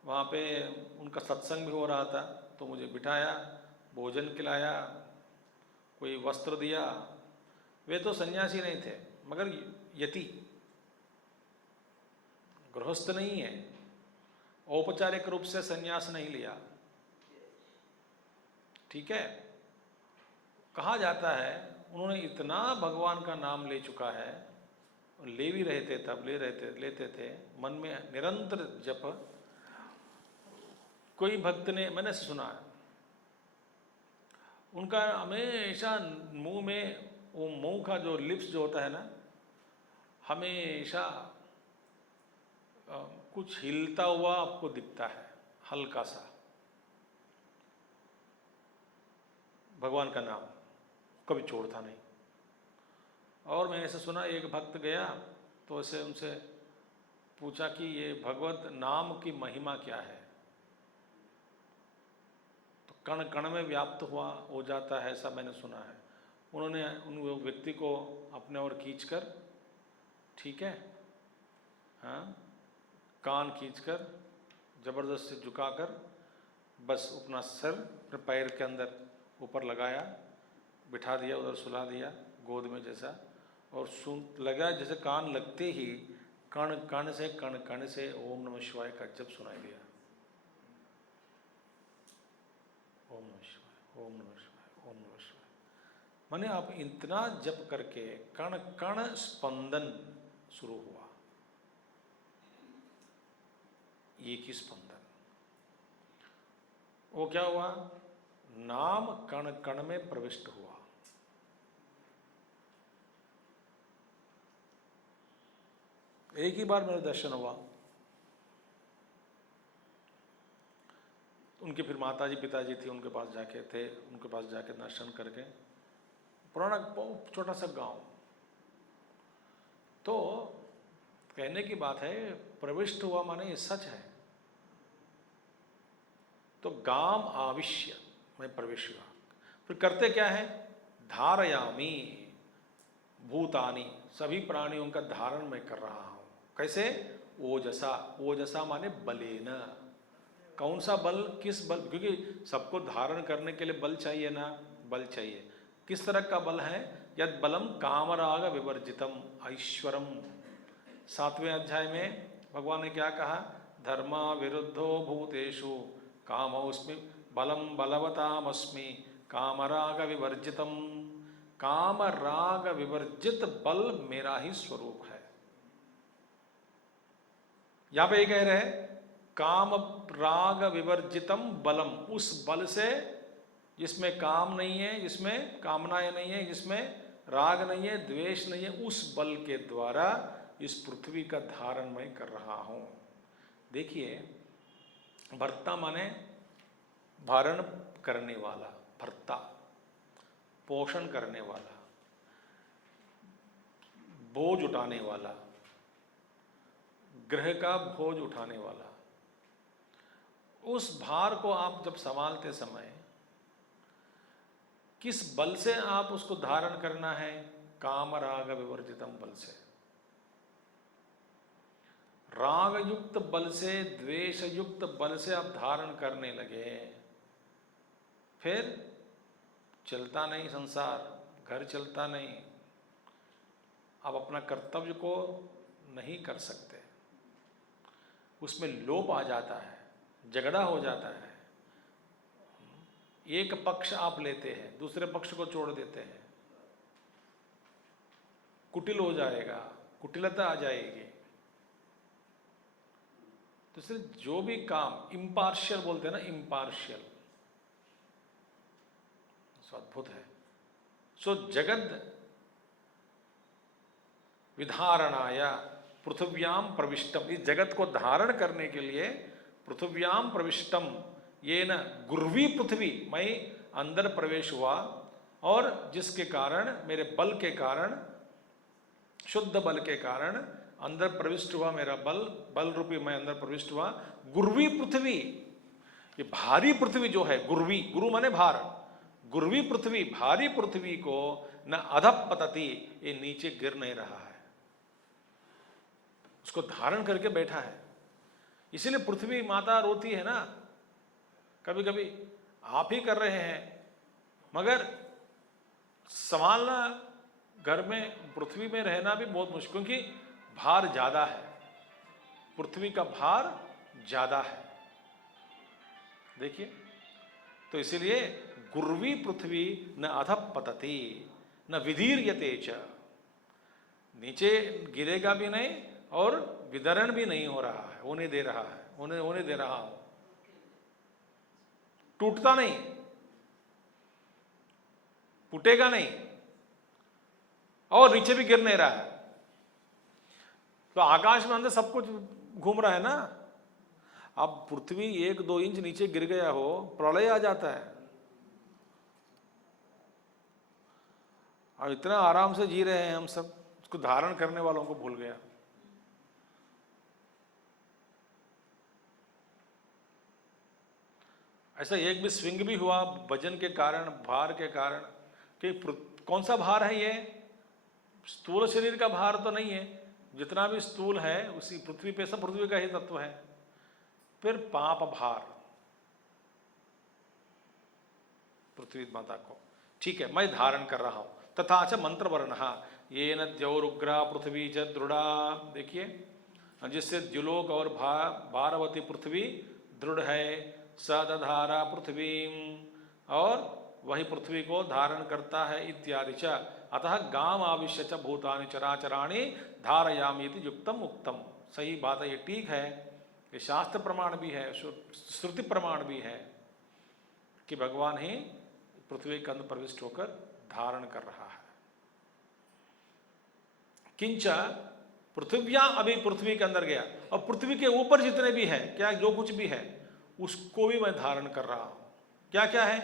वहाँ पे उनका सत्संग भी हो रहा था, तो मुझे बिठाया, भोजन खिलाया, कोई वस्त्र दिया। वे तो सन्यासी नहीं थे मगर यति, गृहस्थ नहीं है, औपचारिक रूप से सन्यास नहीं लिया, ठीक है। कहा जाता है उन्होंने इतना भगवान का नाम ले चुका है, ले भी रहे थे, तब लेते थे मन में निरंतर जप। कोई भक्त ने, मैंने सुना है, उनका हमेशा मुंह में वो मुंह का जो लिप्स जो होता है ना, हमेशा कुछ हिलता हुआ आपको दिखता है, हल्का सा, भगवान का नाम कभी छोड़ता नहीं। और मैंने ऐसे सुना, एक भक्त गया तो ऐसे उनसे पूछा कि ये भगवत नाम की महिमा क्या है, तो कण कण में व्याप्त हुआ हो जाता है, ऐसा मैंने सुना है। उन्होंने उन व्यक्ति को अपने ओर खींचकर, ठीक है, हाँ, कान खींचकर जबरदस्ती झुकाकर बस अपना सर पैर के अंदर ऊपर लगाया, बिठा दिया, उधर सुला दिया गोद में जैसा, और सुन लगा जैसे कान लगते ही कण कण से ओम नमः शिवाय का जप सुनाई दिया। ओम नमः शिवाय, ओम नमः शिवाय, ओम नमः शिवाय। माने आप इतना जप करके कण कण स्पंदन शुरू हुआ, एक ही स्पंदन। वो क्या हुआ, नाम कण कण में प्रविष्ट हुआ। एक ही बार मेरा दर्शन हुआ। उनके फिर माताजी पिताजी थी, उनके पास जाके दर्शन करके, पुराना बहुत छोटा सा गांव। तो कहने की बात है, प्रविष्ट हुआ माने ये सच है। तो गाम आविश्य, मैं प्रवेश हुआ। फिर करते क्या है, धारयामी भूतानि, सभी प्राणियों का धारण मैं कर रहा हूं। कैसे, ओजसा, ओजसा माने बलेन। कौन सा बल, किस बल, क्योंकि सबको धारण करने के लिए बल चाहिए ना, बल चाहिए। किस तरह का बल है, यद बलम कामराग विवर्जितम ऐश्वरम। 7वें अध्याय में भगवान ने क्या कहा, धर्मा विरुद्धो भूतेषु कामोस्मि बलम बलवतामस्मि कामराग विवर्जितम। काम राग विवर्जित बल मेरा ही स्वरूप है। यहां पे ये कह रहे हैं काम राग विवर्जितम बलम, उस बल से जिसमें काम नहीं है, जिसमें कामनाएं नहीं है, जिसमें राग नहीं है, द्वेष नहीं है, उस बल के द्वारा इस पृथ्वी का धारण मैं कर रहा हूं। देखिए, भर्ता माने धारण करने वाला, भर्ता पोषण करने वाला, बोझ उठाने वाला, ग्रह का बोझ उठाने वाला। उस भार को आप जब संभालते समय किस बल से आप उसको धारण करना है, काम राग विवर्जितम बल से। राग युक्त बल से, द्वेष युक्त बल से आप धारण करने लगे, फिर चलता नहीं संसार, घर चलता नहीं, आप अपना कर्तव्य को नहीं कर सकते, उसमें लोप आ जाता है, झगड़ा हो जाता है। एक पक्ष आप लेते हैं, दूसरे पक्ष को छोड़ देते हैं, कुटिल हो जाएगा, कुटिलता आ जाएगी। तो सिर्फ जो भी काम इम्पार्शियल बोलते हैं ना, इम्पार्शियल, अद्भुत है। सो जगद विधारणाय पृथिव्याम प्रविष्टम, इस जगत को धारण करने के लिए पृथिव्याम प्रविष्टम, ये न गुर्वी पृथ्वी, मैं अंदर प्रवेश हुआ, और जिसके कारण, मेरे बल के कारण, शुद्ध बल के कारण अंदर प्रविष्ट हुआ, मेरा बल, बल रूपी मैं अंदर प्रविष्ट हुआ। गुर्वी पृथ्वी, ये भारी पृथ्वी जो है, गुर्वी, गुरु माने भार, गुर्वी पृथ्वी, भारी पृथ्वी को न अधप पतति, ये नीचे गिर नहीं रहा है, उसको धारण करके बैठा है। इसीलिए पृथ्वी माता रोती है ना, कभी कभी आप ही कर रहे हैं, मगर संभालना, घर में पृथ्वी में रहना भी बहुत मुश्किल, क्योंकि भार ज्यादा है, पृथ्वी का भार ज्यादा है। देखिए, तो इसीलिए गुर्वी पृथ्वी न अधप पतति न विदीर्यते च, नीचे गिरेगा भी नहीं और विदरण भी नहीं हो रहा है, होने दे रहा है, होने दे रहा हूं, टूटता नहीं, टूटेगा नहीं, और नीचे भी गिर नहीं रहा है। तो आकाश में अंदर सब कुछ घूम रहा है ना। अब पृथ्वी 1-2 इंच नीचे गिर गया हो, प्रलय आ जाता है। अब इतना आराम से जी रहे हैं हम सब, उसको धारण करने वालों को भूल गया। ऐसा एक भी स्विंग भी हुआ वजन के कारण, भार के कारण, कि कौन सा भार है ये, स्थूल शरीर का भार तो नहीं है, जितना भी स्थूल है उसी पृथ्वी पे, सब पृथ्वी का ही तत्व है। फिर पाप भार पृथ्वी माता को, ठीक है, मैं धारण कर रहा हूं। तथा च मंत्र वर्ण, ये न द्यौरुग्रा पृथ्वी च दृढ़ा, देखिए, जिससे द्युलोक और भारवती पृथ्वी दृढ़ है। सदधारा पृथ्वी, और वही पृथ्वी को धारण करता है, इत्यादि च। अतः गाम आविश्य च भूतानि चराचराणि धारयामि इति युक्तम उक्तम। सही बात है, ये ठीक है, ये शास्त्र प्रमाण भी है, श्रुति प्रमाण भी है कि भगवान ही पृथ्वी के अंदर प्रविष्ट होकर धारण कर रहा है। किंच पृथ्व्या, अभी पृथ्वी के अंदर गया, और पृथ्वी के ऊपर जितने भी है, क्या जो कुछ भी है उसको भी मैं धारण कर रहा हूं। क्या क्या है,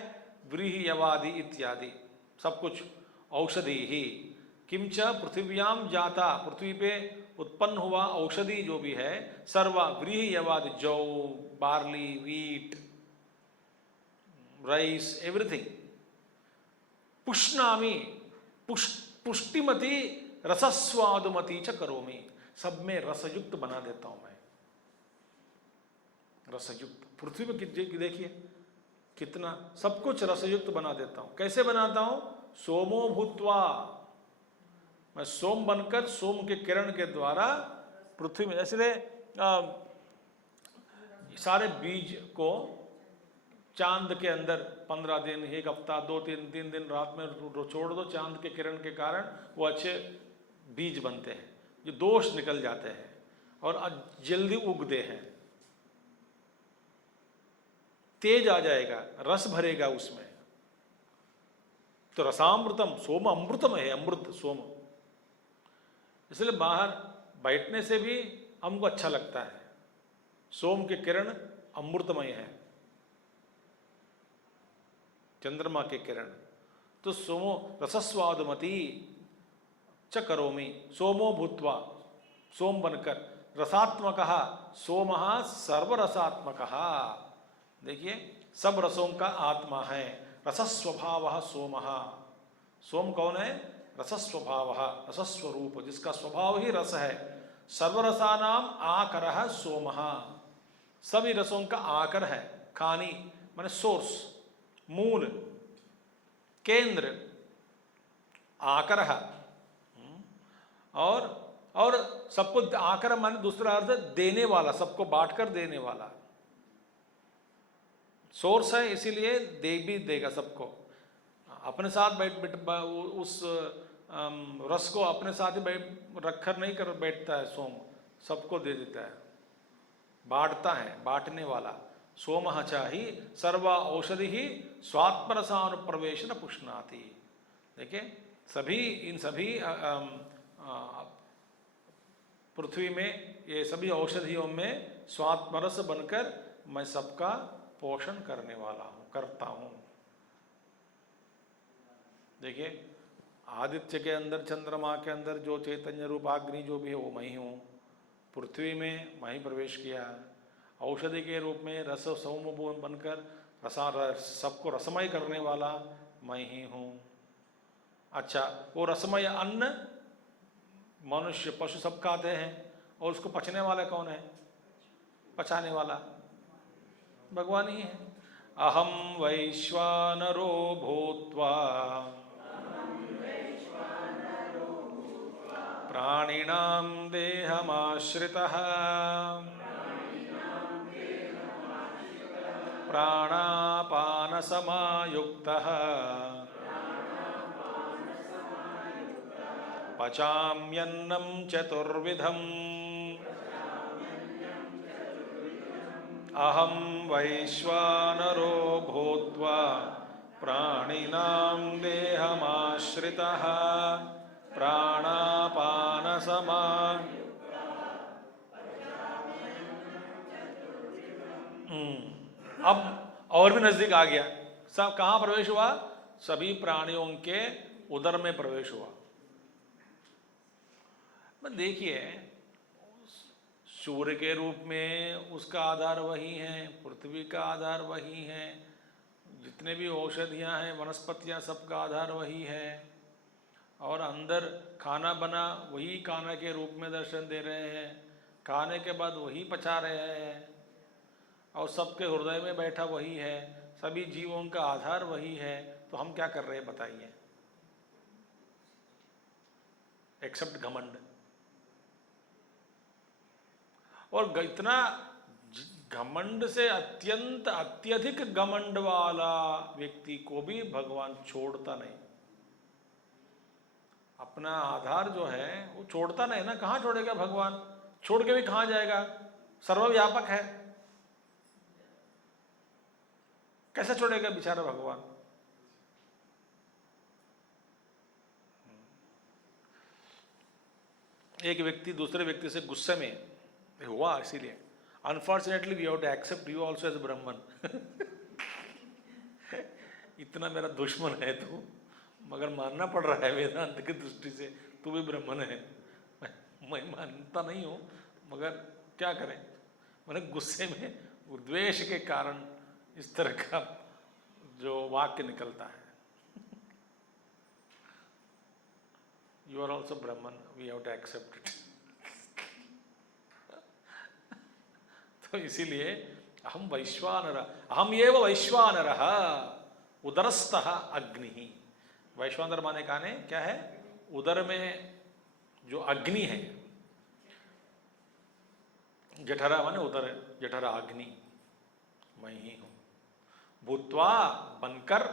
व्रीहि यवादि इत्यादि सब कुछ, औषधि ही। किंच पृथिव्याम जाता, पृथ्वी पे उत्पन्न हुआ औषधि जो भी है, सर्वा व्रीहि यवादि, जौ, बार्ली, वीट, राइस, एवरीथिंग। पुष्णामि, पुष्टिमति रसस्वादुमति च करोमि, सब में रसयुक्त बना देता हूं मैं, रसयुक्त। पृथ्वी में देखिए कितना सब कुछ रसयुक्त बना देता हूं। कैसे बनाता हूं? सोमो भूत्वा, मैं सोम बनकर सोम के किरण के द्वारा पृथ्वी में, इसलिए सारे बीज को चांद के अंदर 15 दिन, 1 हफ्ता, 2-3 दिन रात में छोड़ दो, चांद के किरण के कारण वो अच्छे बीज बनते हैं, जो दोष निकल जाते हैं और जल्दी उगते हैं, तेज आ जाएगा, रस भरेगा उसमें। तो रसामृतम, सोम अमृतम है, अमृत सोम। इसलिए बाहर बैठने से भी हमको अच्छा लगता है। सोम के किरण अमृतमय है, चंद्रमा के किरण। तो सोमो रसस्वादुमति च करोमि, सोमो भूत्वा, सोम बनकर, रसात्मकः सोमः सर्वरसात्मकः। देखिए सब रसों का आत्मा है, रसस्वभावः सोमः। सोम कौन है? रसस्वभावः, रसस्वरूप, जिसका स्वभाव ही रस है। सर्वरसानाम आकरः सोमः, सभी रसों का आकर है। खानी माने सोर्स, मूल, केंद्र, आकर। और सबको आकर माने दूसरा अर्थ देने वाला, सबको बांटकर देने वाला। सोर्स है इसीलिए दे भी देगा सबको। अपने साथ उस रस को अपने साथ ही रखकर नहीं कर बैठता है सोम, सबको दे देता है, बांटता है, बांटने वाला। सोमः चाहि सर्व औषधि ही स्वात्मरसानुप्रवेशन पुष्णाति। देखिए सभी, इन सभी पृथ्वी में ये सभी औषधियों में स्वात्मरस बनकर मैं सबका पोषण करने वाला हूँ, करता हूँ। देखिए आदित्य के अंदर, चंद्रमा के अंदर जो चैतन्य रूप अग्नि जो भी है वो मैं ही हूँ। पृथ्वी में मैं ही प्रवेश किया। औषधि के रूप में रस सोम बनकर सबको रसमय करने वाला मैं ही हूँ। अच्छा, वो रसमय अन्न मनुष्य पशु सब खाते हैं, और उसको पचने वाला कौन है? पचाने वाला भगवान ही है। अहम वैश्वानरो भूत्वा प्राणिनां देहमाश्रितः प्राणापानसमायुक्तः पचाम्यन्नं चतुर्विधम् अहं वैश्वानरो भूत्वा प्राणिनां देहमाश्रितः प्राणापानसमा। अब और भी नजदीक आ गया। सब कहाँ प्रवेश हुआ? सभी प्राणियों के उदर में प्रवेश हुआ। देखिए सूर्य के रूप में उसका आधार वही है, पृथ्वी का आधार वही है, जितने भी औषधियाँ हैं, वनस्पतियाँ, सबका आधार वही है। और अंदर खाना बना वही खाना के रूप में दर्शन दे रहे हैं, खाने के बाद वही पचा रहे हैं, और सबके हृदय में बैठा वही है, सभी जीवों का आधार वही है। तो हम क्या कर रहे हैं बताइए? एक्सेप्ट घमंड। और इतना घमंड से अत्यधिक घमंड वाला व्यक्ति को भी भगवान छोड़ता नहीं। अपना आधार जो है वो छोड़ता नहीं ना। कहाँ छोड़ेगा भगवान? छोड़ के भी कहाँ जाएगा? सर्वव्यापक है, कैसे छोड़ेगा बेचारा भगवान? एक व्यक्ति दूसरे व्यक्ति से गुस्से में हुआ, इसीलिए unfortunately we have to accept you also as Brahmin. इतना मेरा दुश्मन है तू, मगर मानना पड़ रहा है वेदांत की दृष्टि से तू भी ब्राह्मण है। मैं मानता नहीं हूँ, मगर क्या करें, मैंने गुस्से में द्वेष के कारण इस तरह का जो वाक्य निकलता है। You are also Brahmin, we have to accept it. तो इसीलिए अहम वैश्वानर, अहम एव वैश्वानर उदरस्थः अग्नि। वैश्वानर माने काने क्या है? उदर में जो अग्नि है, जठरा माने उदर, जठरा अग्नि, मैं ही हूं। भूत्वा बनकर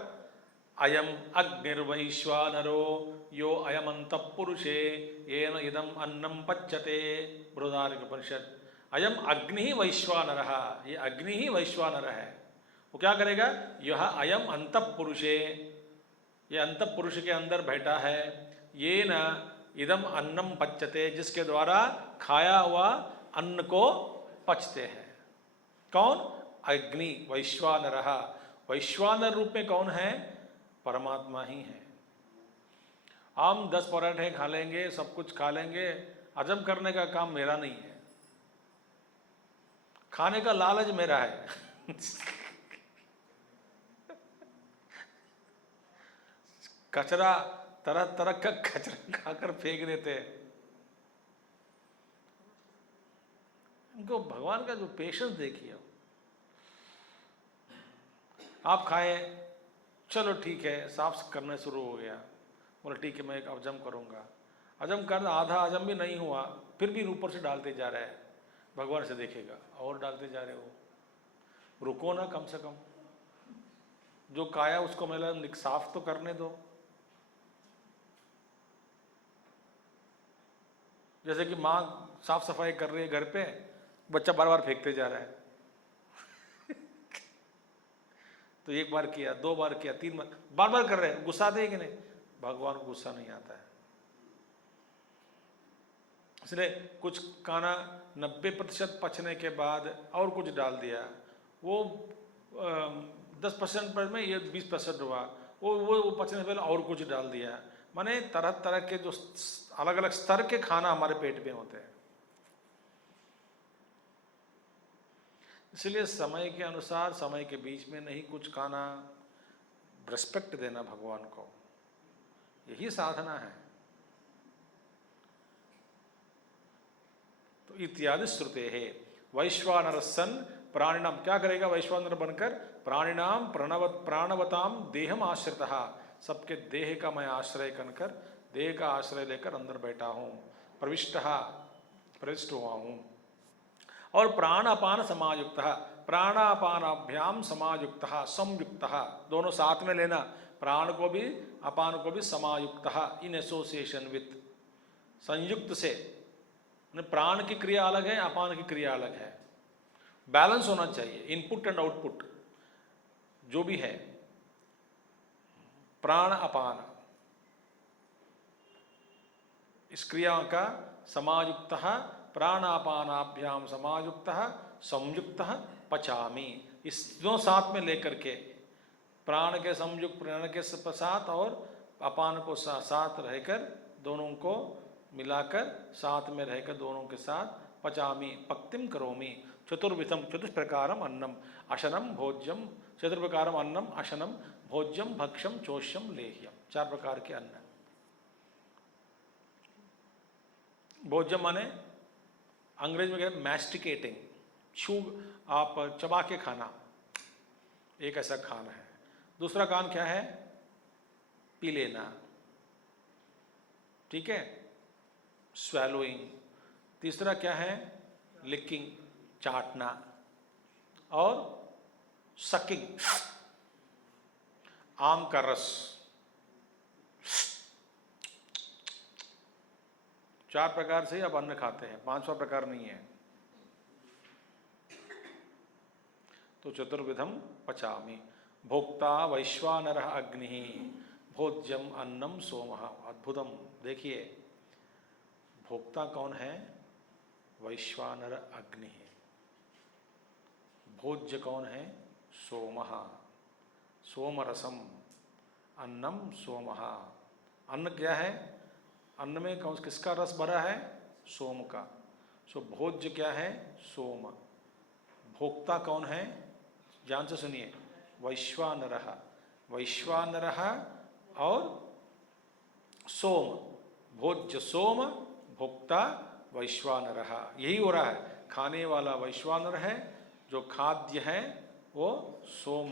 अयम अग्निर्वैश्वानरो यो अयम अंतःपुरुषे येन इदम अन्नम पच्यते। बृहदारण्यक। अयम अग्नि वैश्वानर, ये अग्नि ही वैश्वानर है। वो क्या करेगा? यह अयम अंतःपुरुषे, ये अंतःपुरुष के अंदर बैठा है। ये न इदम अन्नम पच्यते, जिसके द्वारा खाया हुआ अन्न को पचते हैं। कौन? अग्नि वैश्वानर। वैश्वानर रूप में कौन है? परमात्मा ही है। हम 10 पराठे खा लेंगे, सब कुछ खा लेंगे, हजम करने का काम मेरा नहीं है, खाने का लालच मेरा है। कचरा, तरह तरह का कचरा खाकर फेंक देते हैं। इनको भगवान का जो पेशेंस देखिए। आप खाए, चलो ठीक है, साफ करने शुरू हो गया, बोला ठीक है मैं एक हजम करूंगा, हजम कर, आधा हजम भी नहीं हुआ, फिर भी ऊपर से डालते जा रहे हैं। भगवान से देखेगा और डालते जा रहे हो, रुको ना, कम से कम जो खाया उसको मतलब साफ तो करने दो। जैसे कि माँ साफ सफाई कर रही है घर पे, बच्चा बार बार फेंकते जा रहा है। तो एक बार किया, 2 बार किया, 3 बार, बार बार कर रहे हैं, गुस्सा आते हैं कि नहीं? भगवान को गुस्सा नहीं आता है। इसलिए कुछ खाना 90% पचने के बाद और कुछ डाल दिया, वो 10% पर में ये 20% हुआ, वो पचने से पहले और कुछ डाल दिया। माने तरह तरह के जो अलग अलग स्तर के खाना हमारे पेट में होते हैं। इसलिए समय के अनुसार, समय के बीच में नहीं कुछ खाना, रिस्पेक्ट देना भगवान को, यही साधना है। तो इत्यादि श्रुते है। वैश्वानर सन प्राणिनाम, क्या करेगा वैश्वानर बनकर? प्राणिनाम प्राणवताम देहम आश्रितः, सबके देह का मैं आश्रय कर, देह का आश्रय लेकर अंदर बैठा हूँ, प्रविष्ट हुआ हूँ। और प्राणापान समायुक्त, प्राणापानाभ्याम समायुक्त, संयुक्त, दोनों साथ में लेना, प्राण को भी अपान को भी, समायुक्त इन एसोसिएशन विथ, संयुक्त से। प्राण की क्रिया अलग है, अपान की क्रिया अलग है, बैलेंस होना चाहिए, इनपुट एंड आउटपुट जो भी है। प्राण अपान इस क्रिया का समायुक्त, प्राणापानाभ्याम समायुक्त संयुक्त पचामी, इस दोनों साथ में लेकर के, प्राण के संयुक्त, प्राण के साथ और अपान को साथ रहकर, दोनों को मिलाकर साथ में रहकर दोनों के साथ, पचामी पक्तिम करोमी, चतुर्विधम चतुष्प्रकारम अन्नम अशनम भोज्यम, चतुर्प्रकारम अन्नम अशनम भोज्यम भक्षम चोष्यम लेह्यम, 4 प्रकार के अन्न। भोज्यम माने अंग्रेज में कहते मैस्टिकेटिंग, छू, आप चबा के खाना, एक ऐसा खाना है। दूसरा कान क्या है? पी लेना, ठीक है, स्वैलोइंग। तीसरा क्या है? लिकिंग, चाटना, और सकिंग, आम का रस। 4 प्रकार से अब अन्न खाते हैं, 5वां प्रकार नहीं है। तो चतुर्विधम पचामी, भोक्ता वैश्वानर अग्नि, भोज्यम अन्नम सोमः। अद्भुतम, देखिए भोक्ता कौन है? वैश्वानर अग्नि। भोज्य कौन है? सोमः, सोमरसम, अन्नम सोमः। अन्न क्या है? अन्न में कौन किसका रस भरा है? सोम का। सो भोज्य क्या है? सोम। भोक्ता कौन है? ध्यान से सुनिए, वैश्वानरः, वैश्वानरः और सोम, भोज्य सोम, भोक्ता वैश्वानरः। यही हो रहा है, खाने वाला वैश्वानर है, जो खाद्य है वो सोम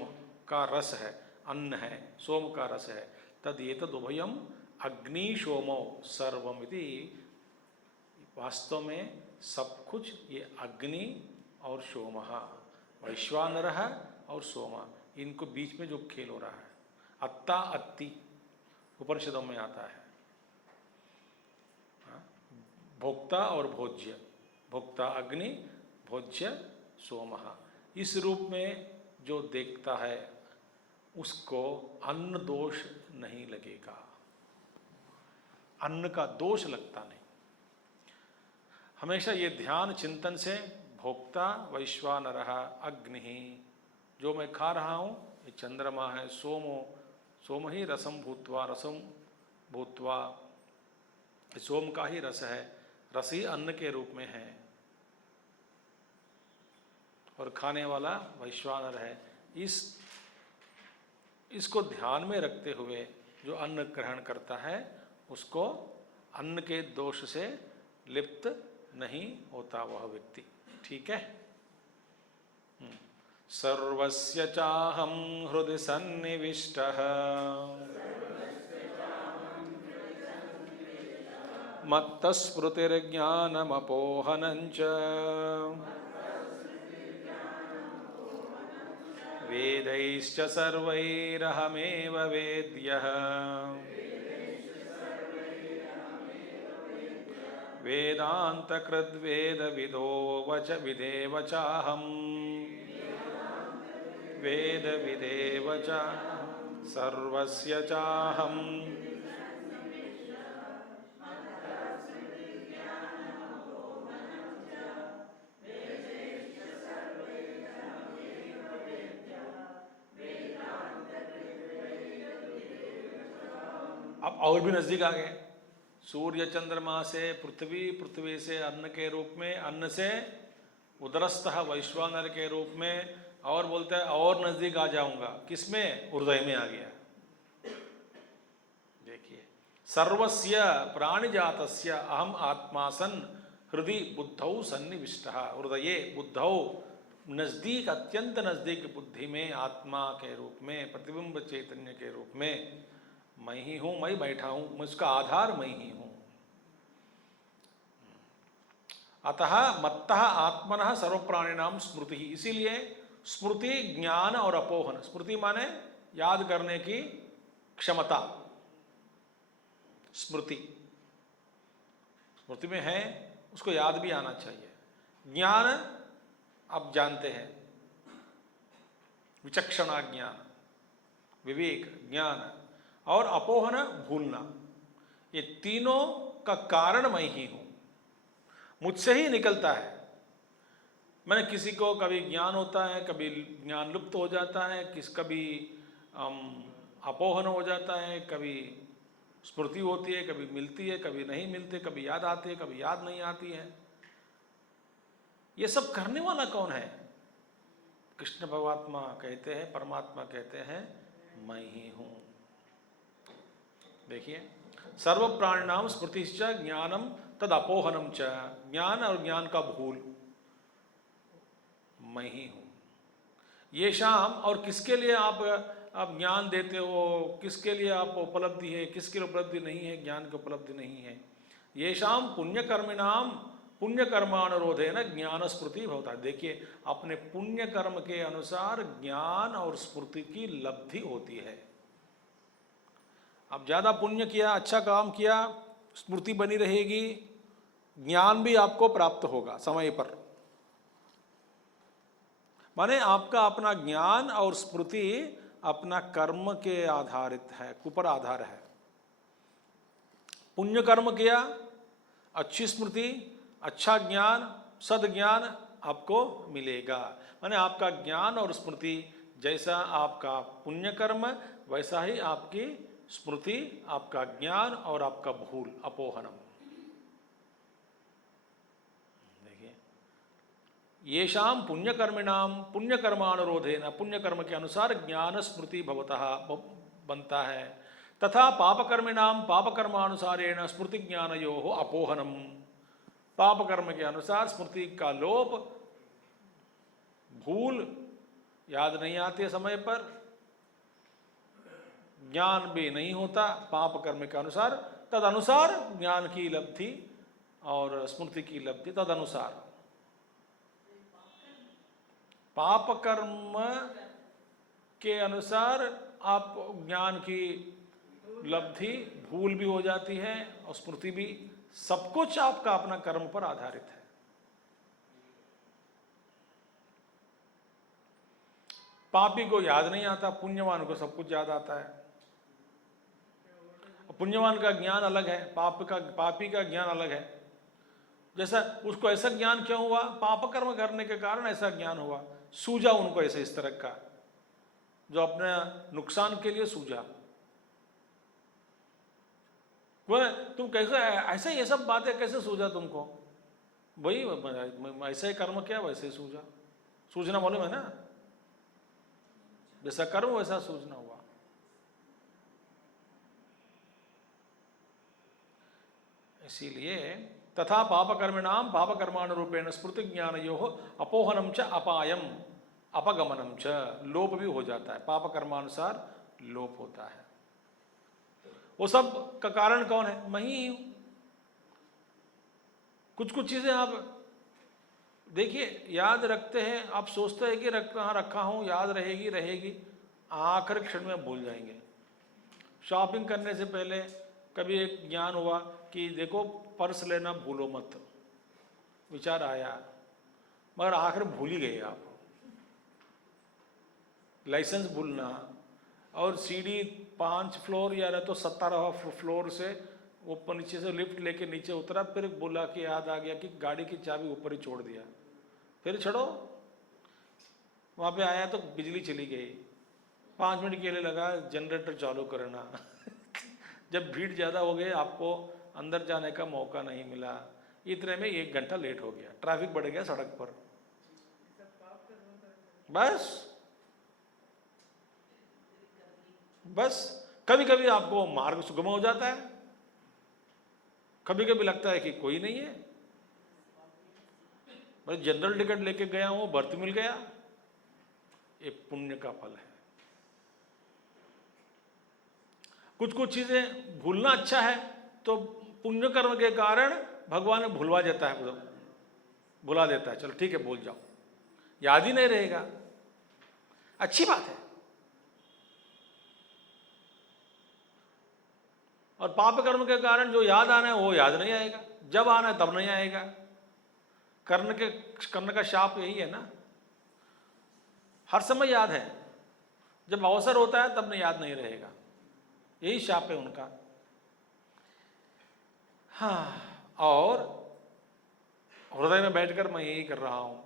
का रस है, अन्न है, सोम का रस है। तद एतद् उभयम अग्निशोमो सर्वमिति। वास्तव में सब कुछ ये अग्नि और सोम, वैश्वानर और सोम, इनको बीच में जो खेल हो रहा है, अत्ता अत्ति उपनिषदों में आता है। भोक्ता और भोज्य, भोक्ता अग्नि, भोज्य सोम। इस रूप में जो देखता है उसको अन्न दोष नहीं लगेगा, अन्न का दोष लगता नहीं। हमेशा ये ध्यान चिंतन से भोक्ता वैश्वानरः अग्नि, जो मैं खा रहा हूँ ये चंद्रमा है, सोमो, सोम ही रसम भूत्वा, रसम भूत्वा, सोम का ही रस है, रस ही अन्न के रूप में है, और खाने वाला वैश्वानर है। इसको ध्यान में रखते हुए जो अन्न ग्रहण करता है उसको अन्न के दोष से लिप्त नहीं होता वह व्यक्ति। ठीक है। सर्वस्य चाहं हृदि सन्निविष्टः मत्तस्मृतिर्ज्ञानमपोहनञ्च वेदैश्च सर्वैरहमेव वेद्यः वेदान्तकृद्वेदविदो वच विदेव चाहम् वेदविदेव च सर्वस्य चाहम्। अब और भी नजदीक आ गए, सूर्य चंद्रमा से पृथ्वी, पृथ्वी से अन्न के रूप में, अन्न से उदरस्थ वैश्वानर के रूप में, और बोलता है और नजदीक आ जाऊंगा, किसमें? हृदय में आ गया। देखिए, सर्वस्य प्राणिजातस्य अहम आत्मा सन हृदय बुद्धौ सन्निविष्टः। हृदये बुद्धौ, नजदीक, अत्यंत नजदीक बुद्धि में, आत्मा के रूप में, प्रतिबिंब चैतन्य के रूप में मैं ही हूं, मैं बैठा हूं, मैं उसका आधार मैं ही हूं। अतः मत्तः आत्मनः सर्वप्राणिनां स्मृति। इसीलिए स्मृति, ज्ञान और अपोहन। स्मृति माने याद करने की क्षमता, स्मृति, स्मृति में है उसको याद भी आना चाहिए। ज्ञान आप जानते हैं, विचक्षणा ज्ञान, विवेक ज्ञान, और अपोहन भूलना, ये तीनों का कारण मैं ही हूं, मुझसे ही निकलता है। मैंने किसी को कभी ज्ञान होता है, कभी ज्ञान लुप्त हो जाता है, कभी अपोहन हो जाता है, कभी स्मृति होती है, कभी मिलती है, कभी नहीं मिलती, कभी याद आती है, कभी याद नहीं आती है। ये सब करने वाला कौन है? कृष्ण भगवात्मा कहते हैं, परमात्मा कहते हैं, मैं ही हूं। देखिए, सर्व प्राणिनाम स्मृतिश्च ज्ञानम तद अपोहनम च। ज्ञान और ज्ञान का भूल मैं ही हूं। ये शाम, और किसके लिए आप ज्ञान देते हो, किसके लिए आप उपलब्धि है, किसके लिए उपलब्धि नहीं है, ज्ञान की उपलब्धि नहीं है। ये शाम पुण्यकर्मिणाम पुण्य कर्मानुरोधे न ज्ञान स्मृति होता है। देखिए, अपने पुण्य कर्म के अनुसार ज्ञान और स्मृति की लब्धि होती है। आप ज्यादा पुण्य किया, अच्छा काम किया, स्मृति बनी रहेगी, ज्ञान भी आपको प्राप्त होगा समय पर। माने आपका अपना ज्ञान और स्मृति अपना कर्म के आधारित है, ऊपर आधार है। पुण्य कर्म किया, अच्छी स्मृति, अच्छा ज्ञान, सद्ज्ञान आपको मिलेगा। माने आपका ज्ञान और स्मृति, जैसा आपका पुण्य कर्म वैसा ही आपकी स्मृति, आपका ज्ञान और आपका भूल, अपोहनम। देखिए, येषां पुण्यकर्मिणां पुण्यकर्मानुरोधेन, पुण्यकर्म के अनुसार ज्ञान स्मृति भवतः बनता है, तथा पापकर्मिणां पापकर्मानुसारेण स्मृति ज्ञानयोः अपोहनम, पापकर्म के अनुसार स्मृति का लोप, भूल, याद नहीं आते समय पर, ज्ञान भी नहीं होता पाप कर्म के अनुसार, तद अनुसार ज्ञान की लब्धि और स्मृति की लब्धि तद अनुसार। पाप कर्म के अनुसार आप ज्ञान की लब्धि, भूल भी हो जाती है और स्मृति भी, सब कुछ आपका अपना कर्म पर आधारित है। पापी को याद नहीं आता, पुण्यवान को सब कुछ याद आता है। पुण्यवान का ज्ञान अलग है, पापी का ज्ञान अलग है। जैसा उसको ऐसा ज्ञान क्यों हुआ, पाप कर्म करने के कारण ऐसा ज्ञान हुआ, सूझा उनको ऐसे इस तरह का, जो अपने नुकसान के लिए सूझा। तुम कैसे ऐसे, ये सब बातें कैसे सूझा तुमको? वही ऐसा ही कर्म किया वैसे ही सूझा। सूझना मालूम है ना, जैसा कर्म वैसा सूझना हुआ। इसीलिए तथा पापकर्मिणां पापकर्मानुरूपेण स्मृति ज्ञानयोः अपोहनम च अपायम अपगमनम च, लोप भी हो जाता है, पापकर्मानुसार लोप होता है। वो सब का कारण कौन है? मैं ही हूं। कुछ कुछ चीजें आप देखिए, याद रखते हैं, आप सोचते हैं कि कहाँ रखा हूं, याद रहेगी रहेगी, आखिरी क्षण में भूल जाएंगे। शॉपिंग करने से पहले कभी एक ज्ञान हुआ कि देखो पर्स लेना भूलो मत, विचार आया, मगर आखिर भूल ही गए आप। लाइसेंस भूलना, और सीढ़ी 5 फ्लोर या तो 17वां फ्लोर से ऊपर, नीचे से लिफ्ट लेके नीचे उतरा, फिर बोला कि याद आ गया कि गाड़ी की चाबी ऊपर ही छोड़ दिया, फिर छोड़ो, वहाँ पे आया तो बिजली चली गई, 5 मिनट के लिए लगा जनरेटर चालू करना जब भीड़ ज़्यादा हो गई, आपको अंदर जाने का मौका नहीं मिला, इतने में 1 घंटा लेट हो गया, ट्रैफिक बढ़ गया सड़क पर। बस कभी कभी आपको मार्ग सुगम हो जाता है, कभी कभी लगता है कि कोई नहीं है, मैं जनरल टिकट लेके गया हूं, बर्थ मिल गया, ये पुण्य का फल है। कुछ कुछ चीजें भूलना अच्छा है, तो पुण्य कर्म के कारण भगवान भुलवा देता है, भुला देता है, चलो ठीक है भूल जाओ, याद ही नहीं रहेगा, अच्छी बात है। और पाप कर्म के कारण जो याद आना है वो याद नहीं आएगा, जब आना है तब नहीं आएगा। कर्ण का शाप यही है ना, हर समय याद है, जब अवसर होता है तब नहीं, याद नहीं रहेगा, यही शाप है उनका। हाँ, और हृदय में बैठकर मैं यही कर रहा हूं,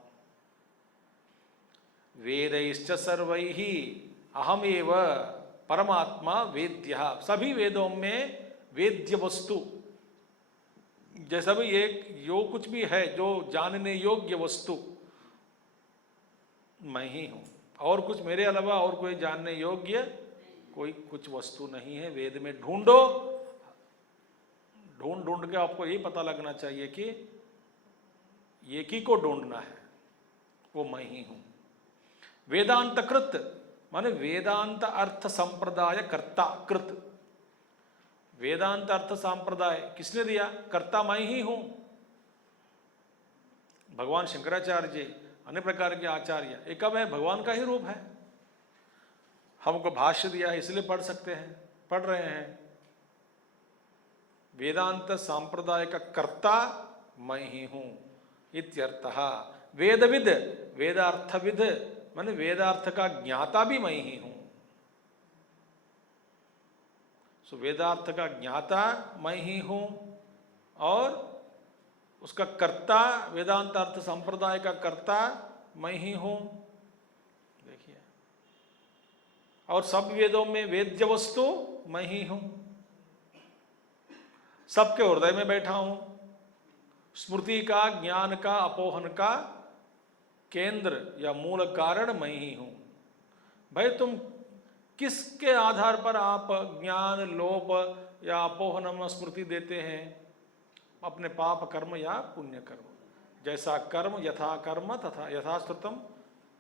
वेदैश्च सर्वैः अहमेव परमात्मा वेद्यः, सभी वेदों में वेद्य वस्तु, जैसा भी एक जो कुछ भी है जो जानने योग्य वस्तु मैं ही हूं, और कुछ मेरे अलावा और कोई जानने योग्य कोई कुछ वस्तु नहीं है। वेद में ढूंढो, ढूंढ ढूंढ के आपको यही पता लगना चाहिए कि एक ही को ढूंढना है, वो मैं ही हूं। वेदांत कृत माने वेदांत अर्थ संप्रदाय कर्ता कृत, वेदांत अर्थ संप्रदाय किसने दिया? कर्ता मैं ही हूं। भगवान शंकराचार्य जी, अन्य प्रकार के आचार्य, एक कब है, भगवान का ही रूप है। हमको भाष्य दिया है इसलिए पढ़ सकते हैं, पढ़ रहे हैं। वेदांत संप्रदाय का कर्ता मैं ही हूं इत्यर्थः। वेदविद, वेदार्थविद माने वेदार्थ का ज्ञाता भी मैं ही हूं। सो वेदार्थ का ज्ञाता मैं ही हूं, और उसका कर्ता, वेदांत अर्थ संप्रदाय का कर्ता मैं ही हूं। देखिए, और सब वेदों में वेद्य वस्तु मैं ही हूं, सबके हृदय में बैठा हूं। स्मृति का, ज्ञान का, अपोहन का केंद्र या मूल कारण मैं ही हूं। भाई तुम किसके आधार पर आप ज्ञान, लोभ या अपोहनम स्मृति देते हैं? अपने पाप कर्म या पुण्य कर्म। जैसा कर्म यथा कर्म तथा यथाश्रुतम,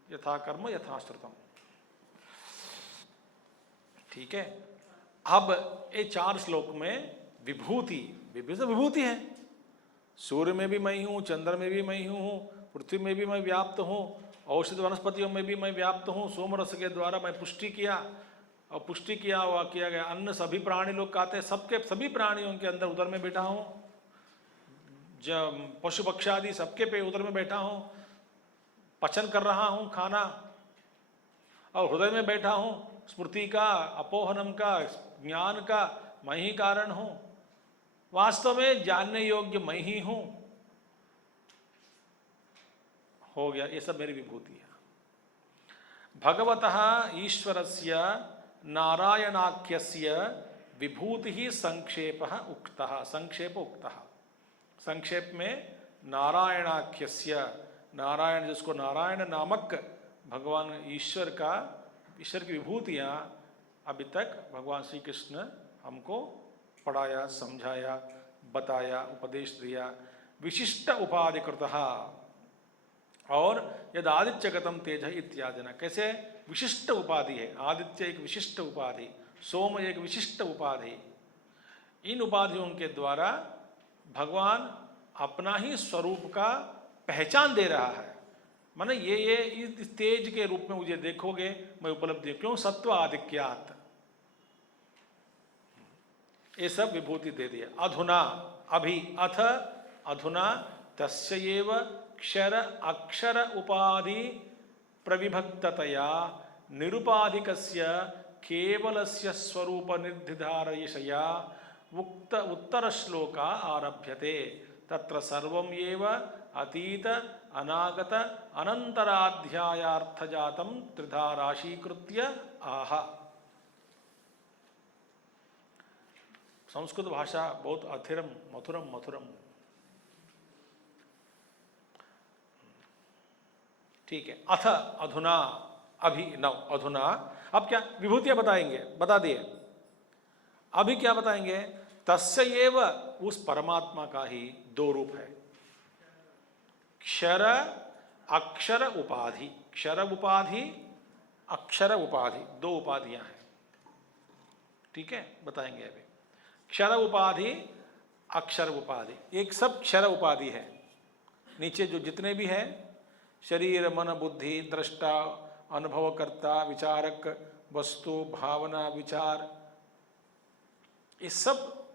यथा कर्म यथाश्रुतम। ठीक है। अब ये 4 श्लोक में विभूति, विभूति है। सूर्य में भी मैं हूं, चंद्र में भी मैं हूं, पृथ्वी में भी मैं व्याप्त हूं, औषध वनस्पतियों में भी मैं व्याप्त हूं। सोमरस के द्वारा मैं पुष्टि किया, और पुष्टि किया गया अन्न सभी प्राणी लोग खाते हैं, सबके सभी प्राणियों के अंदर उदर में बैठा हूं। जब पशु पक्षी आदि सबके पे उदर में बैठा हूं, पचन कर रहा हूं खाना, और हृदय में बैठा हूं। स्मृति का, अपोहनम का, ज्ञान का मैं ही कारण हूं। वास्तव में जानने योग्य मैं ही हूं। हो गया, ये सब मेरी विभूति है। भगवतः ईश्वरस्य नारायणाख्यस्य विभूति ही संक्षेपः उक्तः, संक्षेप उक्तः। संक्षेप में नारायणाख्यस्य, नारायण जिसको नारायण नामक भगवान ईश्वर का, ईश्वर की विभूतियाँ अभी तक भगवान श्री कृष्ण हमको पढ़ाया, समझाया, बताया, उपदेश दिया। विशिष्ट उपाधिकृतः, और यद आदित्यगतम तेज इत्यादि न, कैसे विशिष्ट उपाधि है। आदित्य एक विशिष्ट उपाधि, सोम एक विशिष्ट उपाधि। इन उपाधियों के द्वारा भगवान अपना ही स्वरूप का पहचान दे रहा है। माने ये इस तेज के रूप में मुझे देखोगे, मैं उपलब्धि, क्यों? सत्व आधिक्यात, ये सब विभूति दे दिया। अधुना, अभी, अथ अधुना तस्यैव क्षर अक्षर उपाधि प्रविभक्ततया निरुपाधिकस्य केवलस्य स्वरूप निर्धिधारयशया उक्त उत्तर श्लोका आरभ्यते। तत्र सर्वं एव अतीत अनागत अनंतराध्यायार्थजातं त्रिधा राशीकृत्य आह। संस्कृत भाषा बहुत अथिरम मथुरम मथुरम। ठीक है। अथ अधुना, अभी, नव, अधुना। अब क्या विभूतियां बताएंगे, बता दिए। अभी क्या बताएंगे? तस्य एव, उस परमात्मा का ही 2 रूप है, क्षर अक्षर उपाधि। क्षर उपाधि, अक्षर उपाधि, 2 उपाधियां हैं। ठीक है, बताएंगे अभी। क्षर उपाधि, अक्षर उपाधि, एक सब क्षर उपाधि है। नीचे जो जितने भी हैं, शरीर, मन, बुद्धि, दृष्टा, अनुभवकर्ता, विचारक, वस्तु, भावना, विचार, ये सब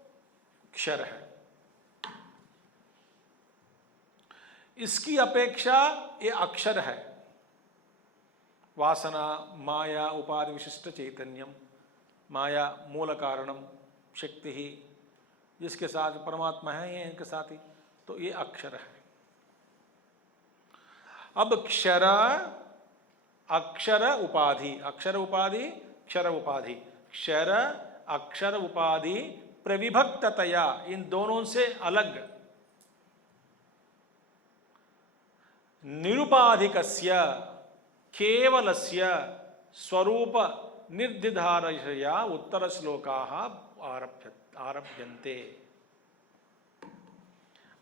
क्षर है। इसकी अपेक्षा ये अक्षर है। वासना, माया, उपाधि विशिष्ट चैतन्यम, माया मूल कारणम, शक्ति ही, जिसके साथ परमात्मा है, ये इनके साथ ही, तो ये अक्षर है। अब क्षर अक्षर उपाधि, अक्षर उपाधि, क्षर उपाधि, क्षर अक्षर उपाधि प्रविभक्ततया, इन दोनों से अलग, निरुपाधिकस्य केवलस्य स्वरूप निर्धिधारयशया उत्तर श्लोकाः आरभ्यन्ते।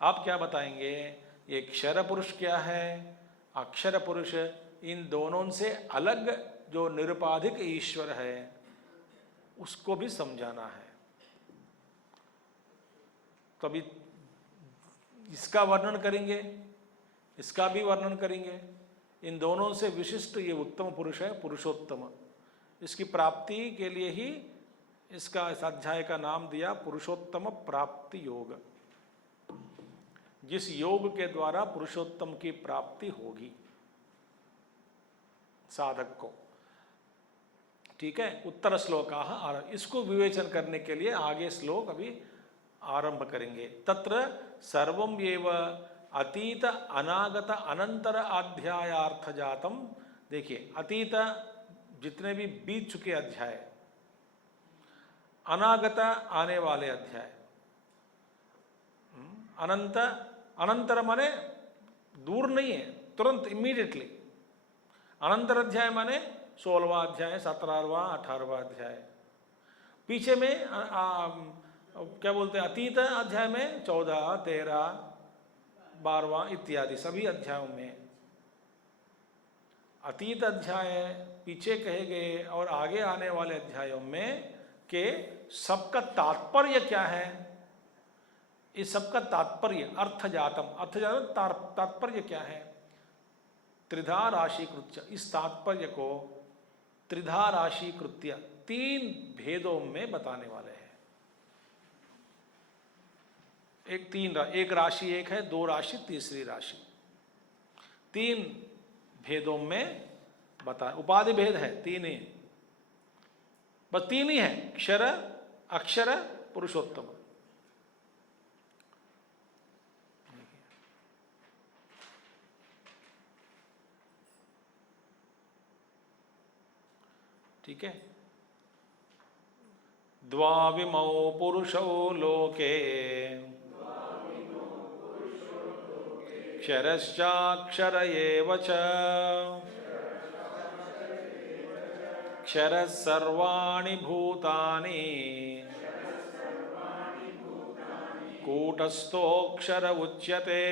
आप क्या बताएंगे? ये क्षर पुरुष क्या है, अक्षर पुरुष, इन दोनों से अलग जो निरुपाधिक ईश्वर है उसको भी समझाना है। तो अभी इसका वर्णन करेंगे, इसका भी वर्णन करेंगे। इन दोनों से विशिष्ट ये उत्तम पुरुष है, पुरुषोत्तम। इसकी प्राप्ति के लिए ही इसका, इस अध्याय का नाम दिया पुरुषोत्तम प्राप्ति योग। जिस योग के द्वारा पुरुषोत्तम की प्राप्ति होगी साधक को। ठीक है। उत्तर श्लोक, इसको विवेचन करने के लिए आगे श्लोक अभी आरंभ करेंगे। तत्र सर्वम एव अतीत अनागत अनंतर अध्यायार्थ जातम। देखिए, अतीत जितने भी बीत चुके अध्याय, अनागत आने वाले अध्याय, अनंत, अनंतर माने दूर नहीं है, तुरंत इमीडिएटली। अनंतर अध्याय माने 16वां अध्याय, 17वां, 18वां अध्याय। पीछे में क्या बोलते हैं, अतीत अध्याय में 14, 13, 12वां इत्यादि सभी अध्यायों में। अतीत अध्याय पीछे कहे गए और आगे आने वाले अध्यायों में के सबका तात्पर्य क्या है, इस सबका तात्पर्य अर्थजातम तात्पर्य क्या है, त्रिधा राशि कृत्य, इस तात्पर्य को त्रिधा राशि कृत्य 3 भेदों में बताने वाले हैं। एक राशि एक है, 2 राशि तीसरी राशि, 3 भेदों में बता। उपाधि भेद है 3 ही, बस 3 ही है, क्षर, अक्षर, पुरुषोत्तम। ठीक है। द्वाविमौ पुरुषौ लोके क्षरश्चाक्षर एव च क्षरः सर्वाणि भूतानि कूटस्थोऽक्षर उच्यते।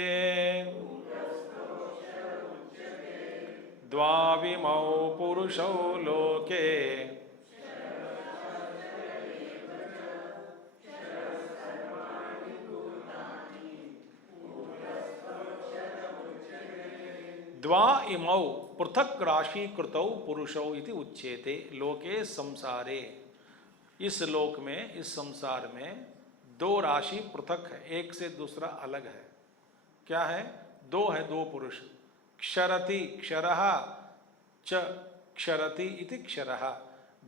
द्वाविमौ पुरुषौ लोके द्वा इमौ पृथक राशि कृतौ पुरुषौ इति उच्यते लोके संसारे। इस लोक में, इस संसार में 2 राशि पृथक है, एक से दूसरा अलग है। क्या है? 2 है, 2 पुरुष। क्षरति क्षरः च क्षरति इति क्षरः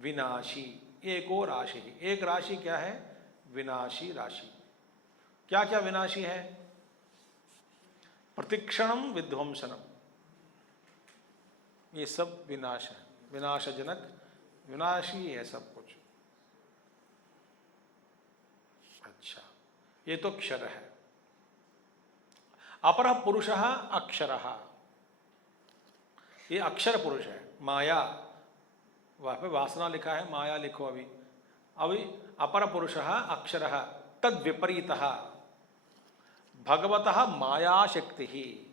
विनाशी, एको राशि। एक राशि क्या है? विनाशी राशि। क्या क्या विनाशी है? प्रतिक्षणम विध्वंसनम, ये सब विनाश है, विनाशजनक, विनाशी है सब कुछ। अच्छा, ये तो क्षर है। अपरः पुरुषः अक्षरः, ये अक्षर पुरुष है। माया, वहाँ पे वासना लिखा है, माया लिखो अभी। अपर पुरुषः अक्षरः तद विपरीतः भगवतः माया शक्ति ही,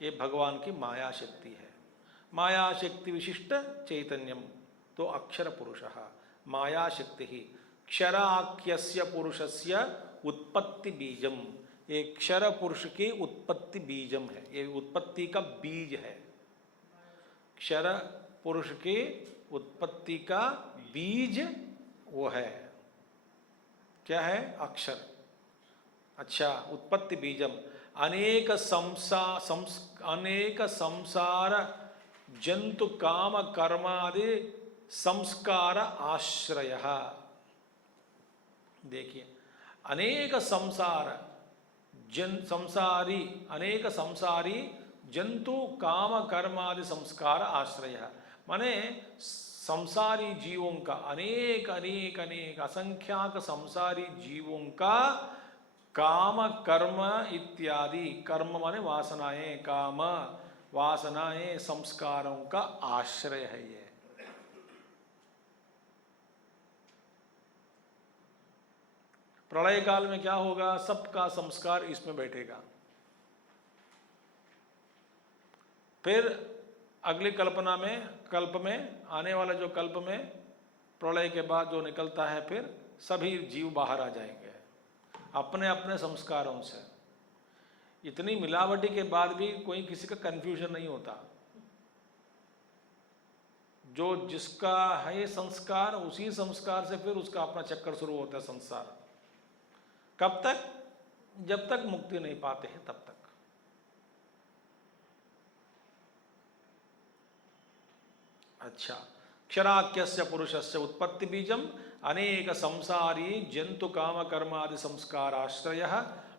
ये भगवान की माया शक्ति है। माया शक्ति विशिष्ट चैतन्यम, तो अक्षर पुरुषः माया शक्ति ही। क्षराख्यस्य पुरुषस्य उत्पत्ति बीजम, ये क्षर पुरुष की उत्पत्ति बीजम है, ये उत्पत्ति का बीज है। क्षर पुरुष की उत्पत्ति का बीज वो है, क्या है? अक्षर। अच्छा, उत्पत्ति बीजम अनेक संसार जंतु काम कर्मादि संस्कार आश्रय। देखिए, अनेक संसारी जंतु काम कर्मादि संस्कार आश्रय, माने संसारी जीवों का, अनेक अनेक अनेक असंख्याक संसारी जीवों का काम कर्म इत्यादि, कर्म माने वासनाएं, काम वासनाएं संस्कारों का आश्रय है ये। प्रलय काल में क्या होगा? सबका संस्कार इसमें बैठेगा। फिर अगली कल्पना में, कल्प में, आने वाला जो कल्प में प्रलय के बाद जो निकलता है, फिर सभी जीव बाहर आ जाएंगे अपने अपने संस्कारों से। इतनी मिलावटी के बाद भी कोई किसी का कंफ्यूजन नहीं होता। जो जिसका है संस्कार, उसी संस्कार से फिर उसका अपना चक्कर शुरू होता है संसार। कब तक? जब तक मुक्ति नहीं पाते हैं तब तक। अच्छा, क्षराख्यस्य पुरुषस्य उत्पत्ति बीजम अनेक संसारी जंतु काम कर्मादि संस्कार आश्रय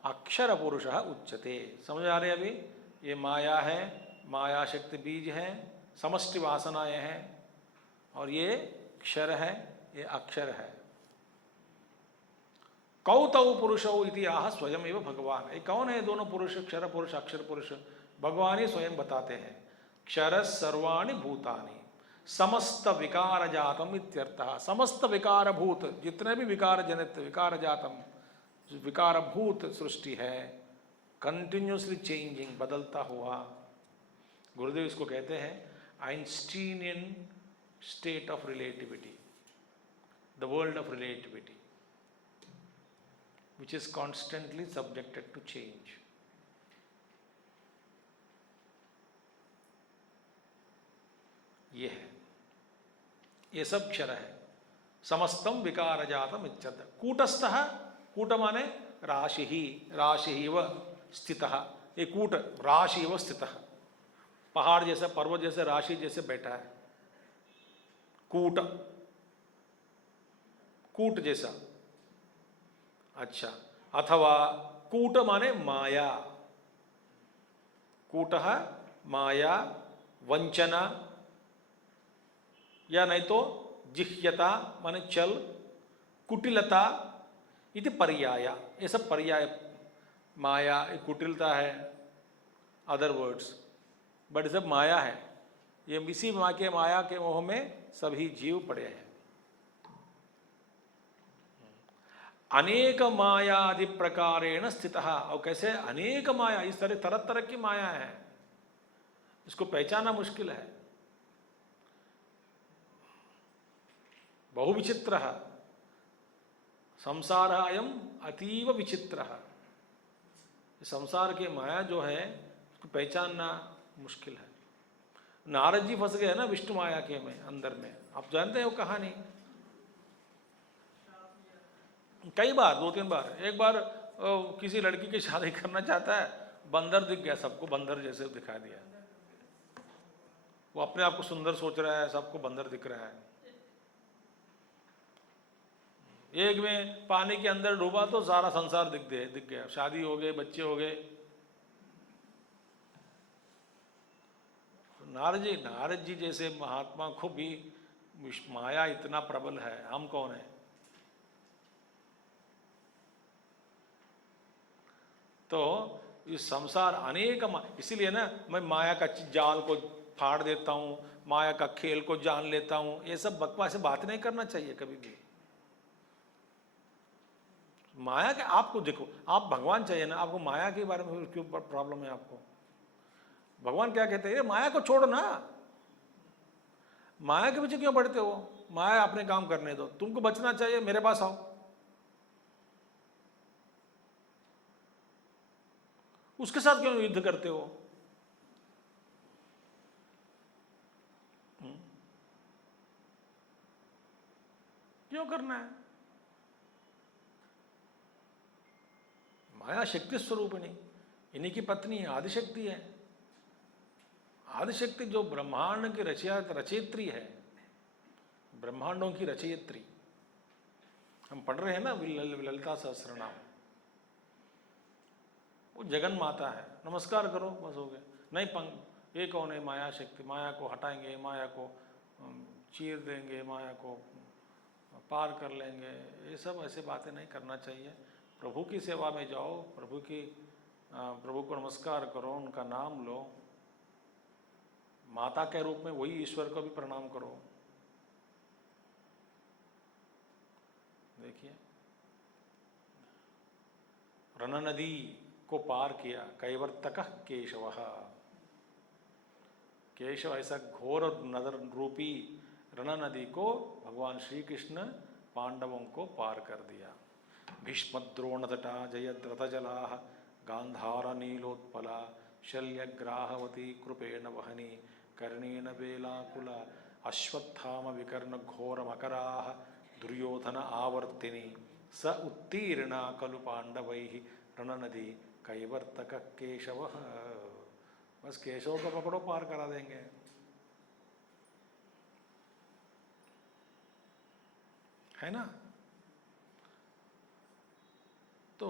अक्षर पुरुष उच्यते। समझ आ रहे? अभी ये माया है, माया शक्ति बीज है, समष्टि वासनाएं हैं, और ये क्षर है, ये अक्षर है। कौ तौ पुरुषौ इति आह स्वयं एव भगवान। ये कौन है दोनों पुरुष? क्षर पुरुष, अक्षर पुरुष। भगवान ही स्वयं बताते हैं, क्षर सर्वाणि भूतानि समस्त विकार जातम इत्यर्थः। समस्त विकार भूत, जितने भी विकार जनित विकार जातम, विकार भूत सृष्टि है, कंटिन्यूसली चेंजिंग, बदलता हुआ। गुरुदेव इसको कहते हैं Einsteinian state of relativity, the world of relativity, which is constantly subjected to change. ये है, ये सब क्षर है। समस्तम विकार जातम इत्यर्थ। कूटस्थः, कूट माने राशि ही, राशि ही व स्थितः। ये कूट राशि व स्थितः, पहाड़ जैसा, पर्वत जैसे, राशि जैसे बैठा है। कूट, कूट जैसा। अच्छा, अथवा कूट माने माया, कूटः माया, वंचना, या नहीं तो जिह्यता माने चल, कुटिलता इति पर्याय। ये सब पर्याय, माया, कुटिलता है, अदर वर्ड्स, बट सब माया है। ये इसी माया के मोह में सभी जीव पड़े हैं। अनेक मायादि प्रकारेण स्थितः। और कैसे अनेक माया, इस तरह तरह की माया है, इसको पहचाना मुश्किल है। बहु विचित्रः संसार अयम अतीव विचित्रः। संसार के माया जो है उसको पहचानना मुश्किल है। नारद जी फंस गए ना विष्णु माया के में, अंदर में। आप जानते हैं वो कहानी, कई बार, 2-3 बार। एक बार किसी लड़की की शादी करना चाहता है, बंदर दिख गया सबको, बंदर जैसे दिखाई दिया। वो अपने आप को सुंदर सोच रहा है, सबको बंदर दिख रहा है। एक में पानी के अंदर डूबा तो सारा संसार दिख गया, शादी हो गए, बच्चे हो गए। नारद जी जैसे महात्मा को भी माया इतना प्रबल है, हम कौन है? तो इस संसार अनेक, इसीलिए ना मैं माया का जाल को फाड़ देता हूँ, माया का खेल को जान लेता हूँ। ये सब बकवास से बात नहीं करना चाहिए कभी भी। माया के, आपको देखो, आप भगवान चाहिए ना, आपको माया के बारे में क्यों प्रॉब्लम है आपको? भगवान क्या कहते हैं, माया को छोड़ो ना, माया के पीछे क्यों पड़ते हो? माया अपने काम करने दो, तुमको बचना चाहिए मेरे पास आओ। उसके साथ क्यों युद्ध करते हो? क्यों करना है? माया शक्ति स्वरूपिणी, इन्हीं की पत्नी है, आदिशक्ति है। आदिशक्ति जो ब्रह्मांड की रचयित्री है, ब्रह्मांडों की रचयित्री। हम पढ़ रहे हैं ना ललिता सहस्रनाम, वो जगन माता है। नमस्कार करो, बस हो गए। नहीं, ये कौन है? माया शक्ति। माया को हटाएंगे, माया को चीर देंगे, माया को पार कर लेंगे। ये सब ऐसे बातें नहीं करना चाहिए। प्रभु की सेवा में जाओ, प्रभु को नमस्कार करो, उनका नाम लो, माता के रूप में वही ईश्वर को भी प्रणाम करो। देखिए, रण नदी को पार किया, कैवर्तकः केशवः। केशव ऐसा घोर नदर रूपी रण नदी को भगवान श्री कृष्ण पांडवों को पार कर दिया। भीष्मद्रोणतटा जयद्रथजला गांधार नीलोत्पला शल्यग्राहवती कृपेण वहनी कर्णेन वेलाकुला अश्वत्थाम विकर्ण घोर मकराः दुर्योधन आवर्तिनी स उत्तीर्णा खलु पांडवैः रणनदी कैवर्तक केशव। बस केशव को पकड़ो, पार करा देंगे। है ना? तो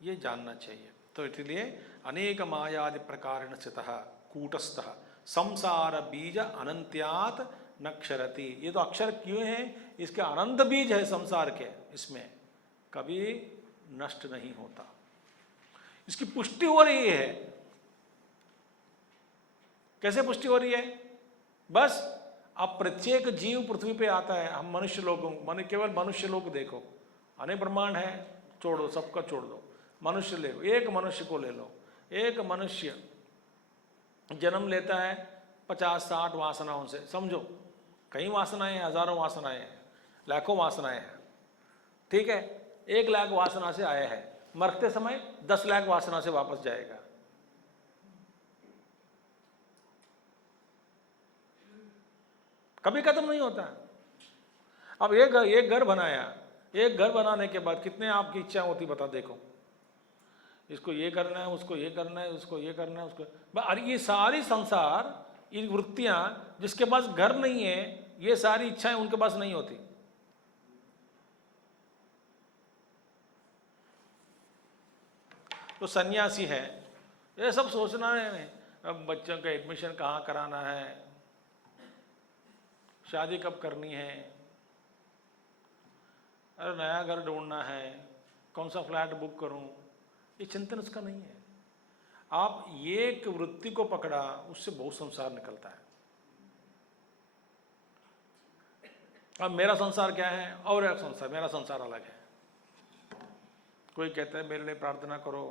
ये जानना चाहिए। तो इसलिए अनेक मायादि प्रकारेण स्थितः कूटस्थः संसार बीज अनंत्यात् न क्षरति। ये तो अक्षर क्यों है? इसके अनंत बीज है संसार के, इसमें कभी नष्ट नहीं होता। इसकी पुष्टि हो रही है कैसे पुष्टि हो रही है? बस अब प्रत्येक जीव पृथ्वी पे आता है, हम मनुष्य लोगों केवल मनुष्य लोग देखो, अनेक ब्रह्मांड है, छोड़ो, सबका छोड़ दो, मनुष्य ले लो, एक मनुष्य को ले लो। एक मनुष्य जन्म लेता है 50-60 वासनाओं से, समझो कई वासनाएं हैं, हजारों वासनाएं हैं, लाखों वासनाएं हैं, ठीक है। 1 लाख वासना से आया है, मरते समय 10 लाख वासना से वापस जाएगा। कभी खत्म नहीं होता। अब एक घर बनाया, एक घर बनाने के बाद कितने आपकी इच्छा होती बता, देखो इसको ये करना है, उसको ये करना है, उसको ये करना है, उसको, अरे ये सारी संसार, ये वृत्तियां, जिसके पास घर नहीं है, ये सारी इच्छाएं उनके पास नहीं होती। तो सन्यासी है, ये सब सोचना है, अब बच्चों का एडमिशन कहाँ कराना है, शादी कब करनी है, अरे नया घर ढूंढना है, कौन सा फ्लैट बुक करूं, ये चिंतन उसका नहीं है। आप एक वृत्ति को पकड़ा, उससे बहुत संसार निकलता है। अब मेरा संसार क्या है और एक संसार, मेरा संसार अलग है। कोई कहता है मेरे लिए प्रार्थना करो,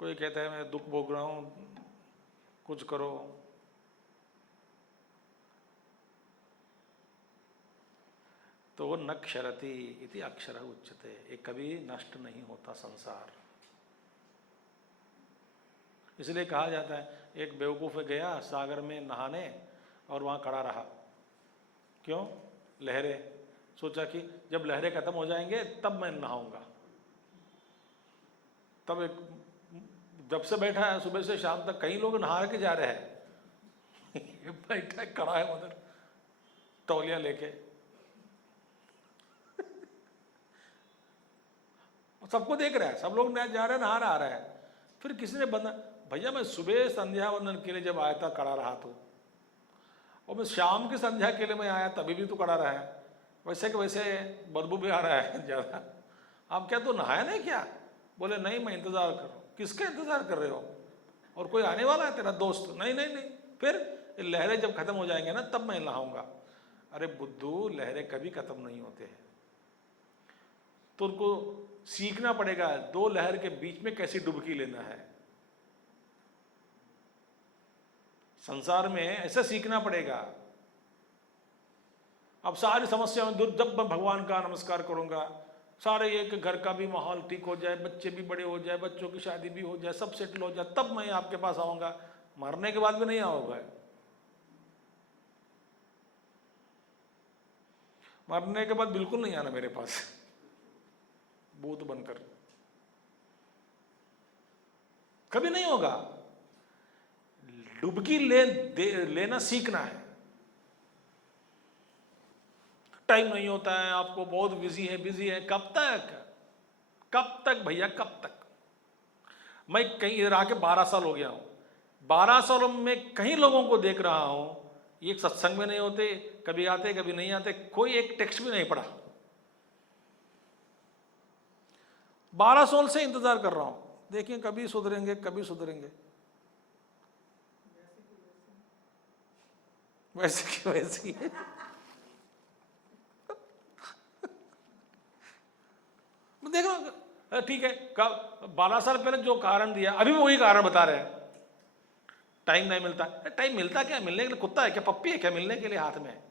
कोई कहता है मैं दुख भोग रहा हूं, कुछ करो। तो न क्षरति इति अक्षर उच्यते, ये कभी नष्ट नहीं होता संसार। इसलिए कहा जाता है, एक बेवकूफ़ गया सागर में नहाने और वहाँ खड़ा रहा। क्यों? लहरें, सोचा कि जब लहरें खत्म हो जाएंगे तब मैं नहाऊंगा। तब एक, जब से बैठा है सुबह से शाम तक कई लोग नहा के जा रहे हैं बैठा खड़ा है उधर तौलिया लेके सबको देख रहा है, सब लोग जा रहे हैं, नहा रहा है। फिर किसी ने बंदा, भैया मैं सुबह संध्या वंदन के लिए जब आया था खड़ा रहा तो, और मैं शाम की संध्या के लिए मैं आया तभी भी तो खड़ा रहा है, वैसे कि वैसे बदबू भी आ रहा है ज़्यादा। आप क्या तो नहाया नहीं क्या? बोले नहीं मैं इंतज़ार कर रहा हूँ। किसका इंतज़ार कर रहे हो? और कोई आने वाला है तेरा दोस्त? नहीं नहीं नहीं। फिर लहरें जब खत्म हो जाएंगे ना तब मैं नहाऊंगा। अरे बुद्धू, लहरें कभी खत्म नहीं होते हैं, तो उनको सीखना पड़ेगा 2 लहर के बीच में कैसी डुबकी लेना है। संसार में ऐसा सीखना पड़ेगा। अब सारी समस्या में जब मैं भगवान का नमस्कार करूंगा, सारे एक घर का भी माहौल ठीक हो जाए, बच्चे भी बड़े हो जाए, बच्चों की शादी भी हो जाए, सब सेटल हो जाए, तब मैं आपके पास आऊंगा। मरने के बाद भी नहीं आओगे, मरने के बाद बिल्कुल नहीं आना मेरे पास भूत बनकर, कभी नहीं होगा। डुबकी लेना सीखना है। टाइम नहीं होता है, आपको बहुत बिजी है। कब तक भैया, कब तक? मैं कहीं इधर आके 12 साल हो गया हूं, 12 सालों में कई लोगों को देख रहा हूं, ये सत्संग में नहीं होते, कभी आते कभी नहीं आते, कोई एक टेक्स्ट भी नहीं पढ़ा। 12 साल से इंतजार कर रहा हूं, देखिए कभी सुधरेंगे कभी सुधरेंगे। वैसे की वैसी है। देख रहा, ठीक है, 12 साल पहले जो कारण दिया अभी भी वही कारण बता रहे हैं। टाइम नहीं मिलता। टाइम मिलता क्या? मिलने के लिए कुत्ता है क्या, पप्पी है क्या मिलने के लिए हाथ में?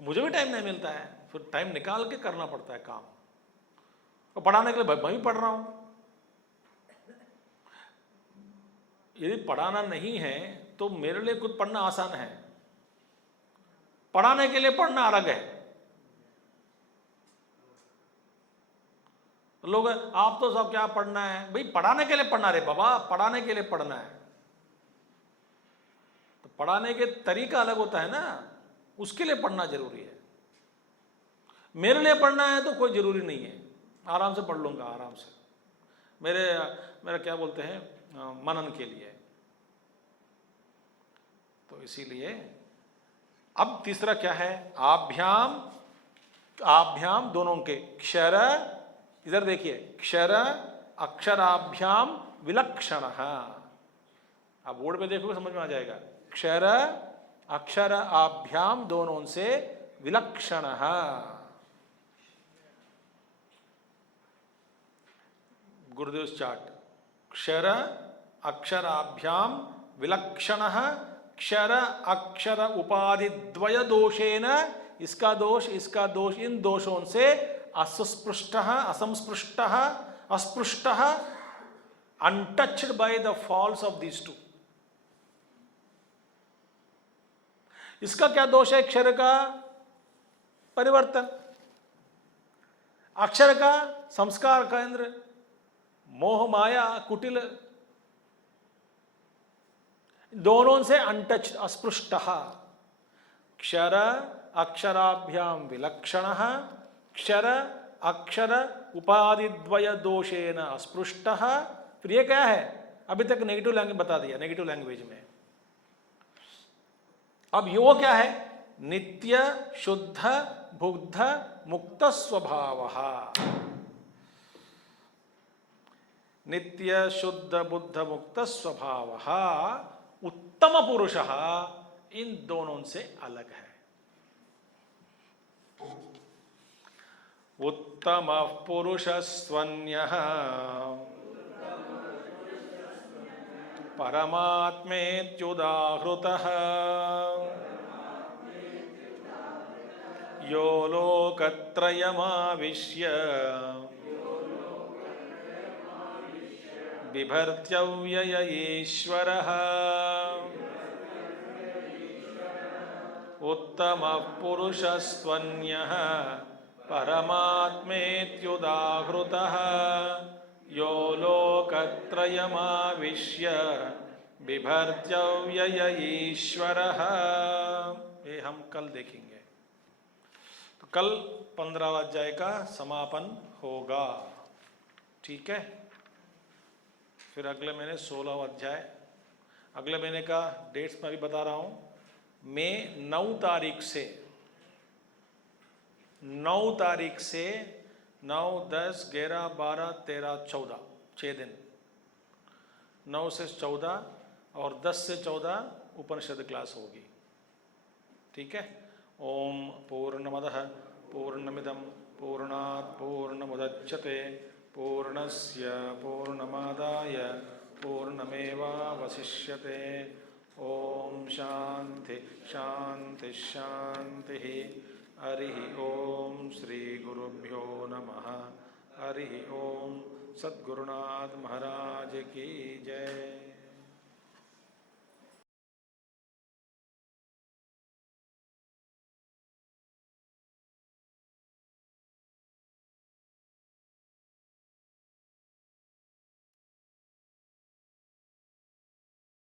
मुझे भी टाइम नहीं मिलता है, फिर टाइम निकाल के करना पड़ता है काम। और पढ़ाने के लिए मैं भी पढ़ रहा हूं। यदि पढ़ाना नहीं है तो मेरे लिए खुद पढ़ना आसान है, पढ़ाने के लिए पढ़ना अलग है। लोग आप तो सब क्या पढ़ना है भाई, पढ़ाने के लिए पढ़ना रे बाबा, पढ़ाने के लिए पढ़ना है। तो पढ़ाने के तरीका अलग होता है ना, उसके लिए पढ़ना जरूरी है। मेरे लिए पढ़ना है तो कोई जरूरी नहीं है, आराम से पढ़ लूंगा, आराम से। मेरा क्या बोलते हैं, मनन के लिए। तो इसीलिए अब तीसरा क्या है, आभ्याम दोनों के, क्षर, इधर देखिए, क्षर अक्षराभ्याम विलक्षणः। आप बोर्ड पे देखोगे समझ में आ जाएगा। क्षर अक्षर आभ्याम दोनों से विलक्षणः। गुरुदेव चार्ट। क्षर अक्षराभ्याम विलक्षणः क्षर अक्षर उपाधि द्वय दोषेन, इसका दोष इन दोषों से असस्पृष्टः असंस्पृष्टः अस्पृष्टः, untouched by the faults of these two। इसका क्या दोष है? अक्षर का परिवर्तन, अक्षर का संस्कार केंद्र, मोह माया कुटिल, दोनों से अनटच्ड अस्पृष्टः। क्षर अक्षराभ्याम विलक्षणः क्षर अक्षर उपाधिद्वय दोषेन अस्पृष्टः। फिर ये क्या है? अभी तक नेगेटिव लैंग्वेज बता दिया, नेगेटिव लैंग्वेज में। अब यो क्या है? नित्य शुद्ध बुद्ध मुक्त स्वभावः। नित्य शुद्ध बुद्ध मुक्त स्वभावः उत्तम पुरुषः इन दोनों से अलग है। उत्तम पुरुषस्त्वन्यः परमात्मेत्युदाहृतः यो लोकत्रयमाविश्य बिभर्त्यव्यय ईश्वरः। उत्तमः पुरुषस्त्वन्यः परमात्मेत्युदाहृतः यो लोकत्रयमाविश्य बिभर्त्यव्यय ईश्वरः। ये हम कल देखेंगे। तो कल 15वां अध्याय का समापन होगा, ठीक है। फिर अगले महीने 16वां अध्याय। अगले महीने का डेट्स मैं अभी बता रहा हूँ। मई 9 तारीख से 9 10 11 12 13 14 6 दिन, 9 से 14 और 10 से 14 उपनिषद क्लास होगी, ठीक है। ओम पूर्णमदः पूर्णमिदं पूर्णात् पूर्णमुदच्यते पूर्णस्य पूर्णमादाय पूर्णमेवावशिष्यते। ओम शांति शांति शांति। हरि ओम श्री गुरुभ्यो नमः। हरि ओम। सद्गुरुनाथ महाराज की जय।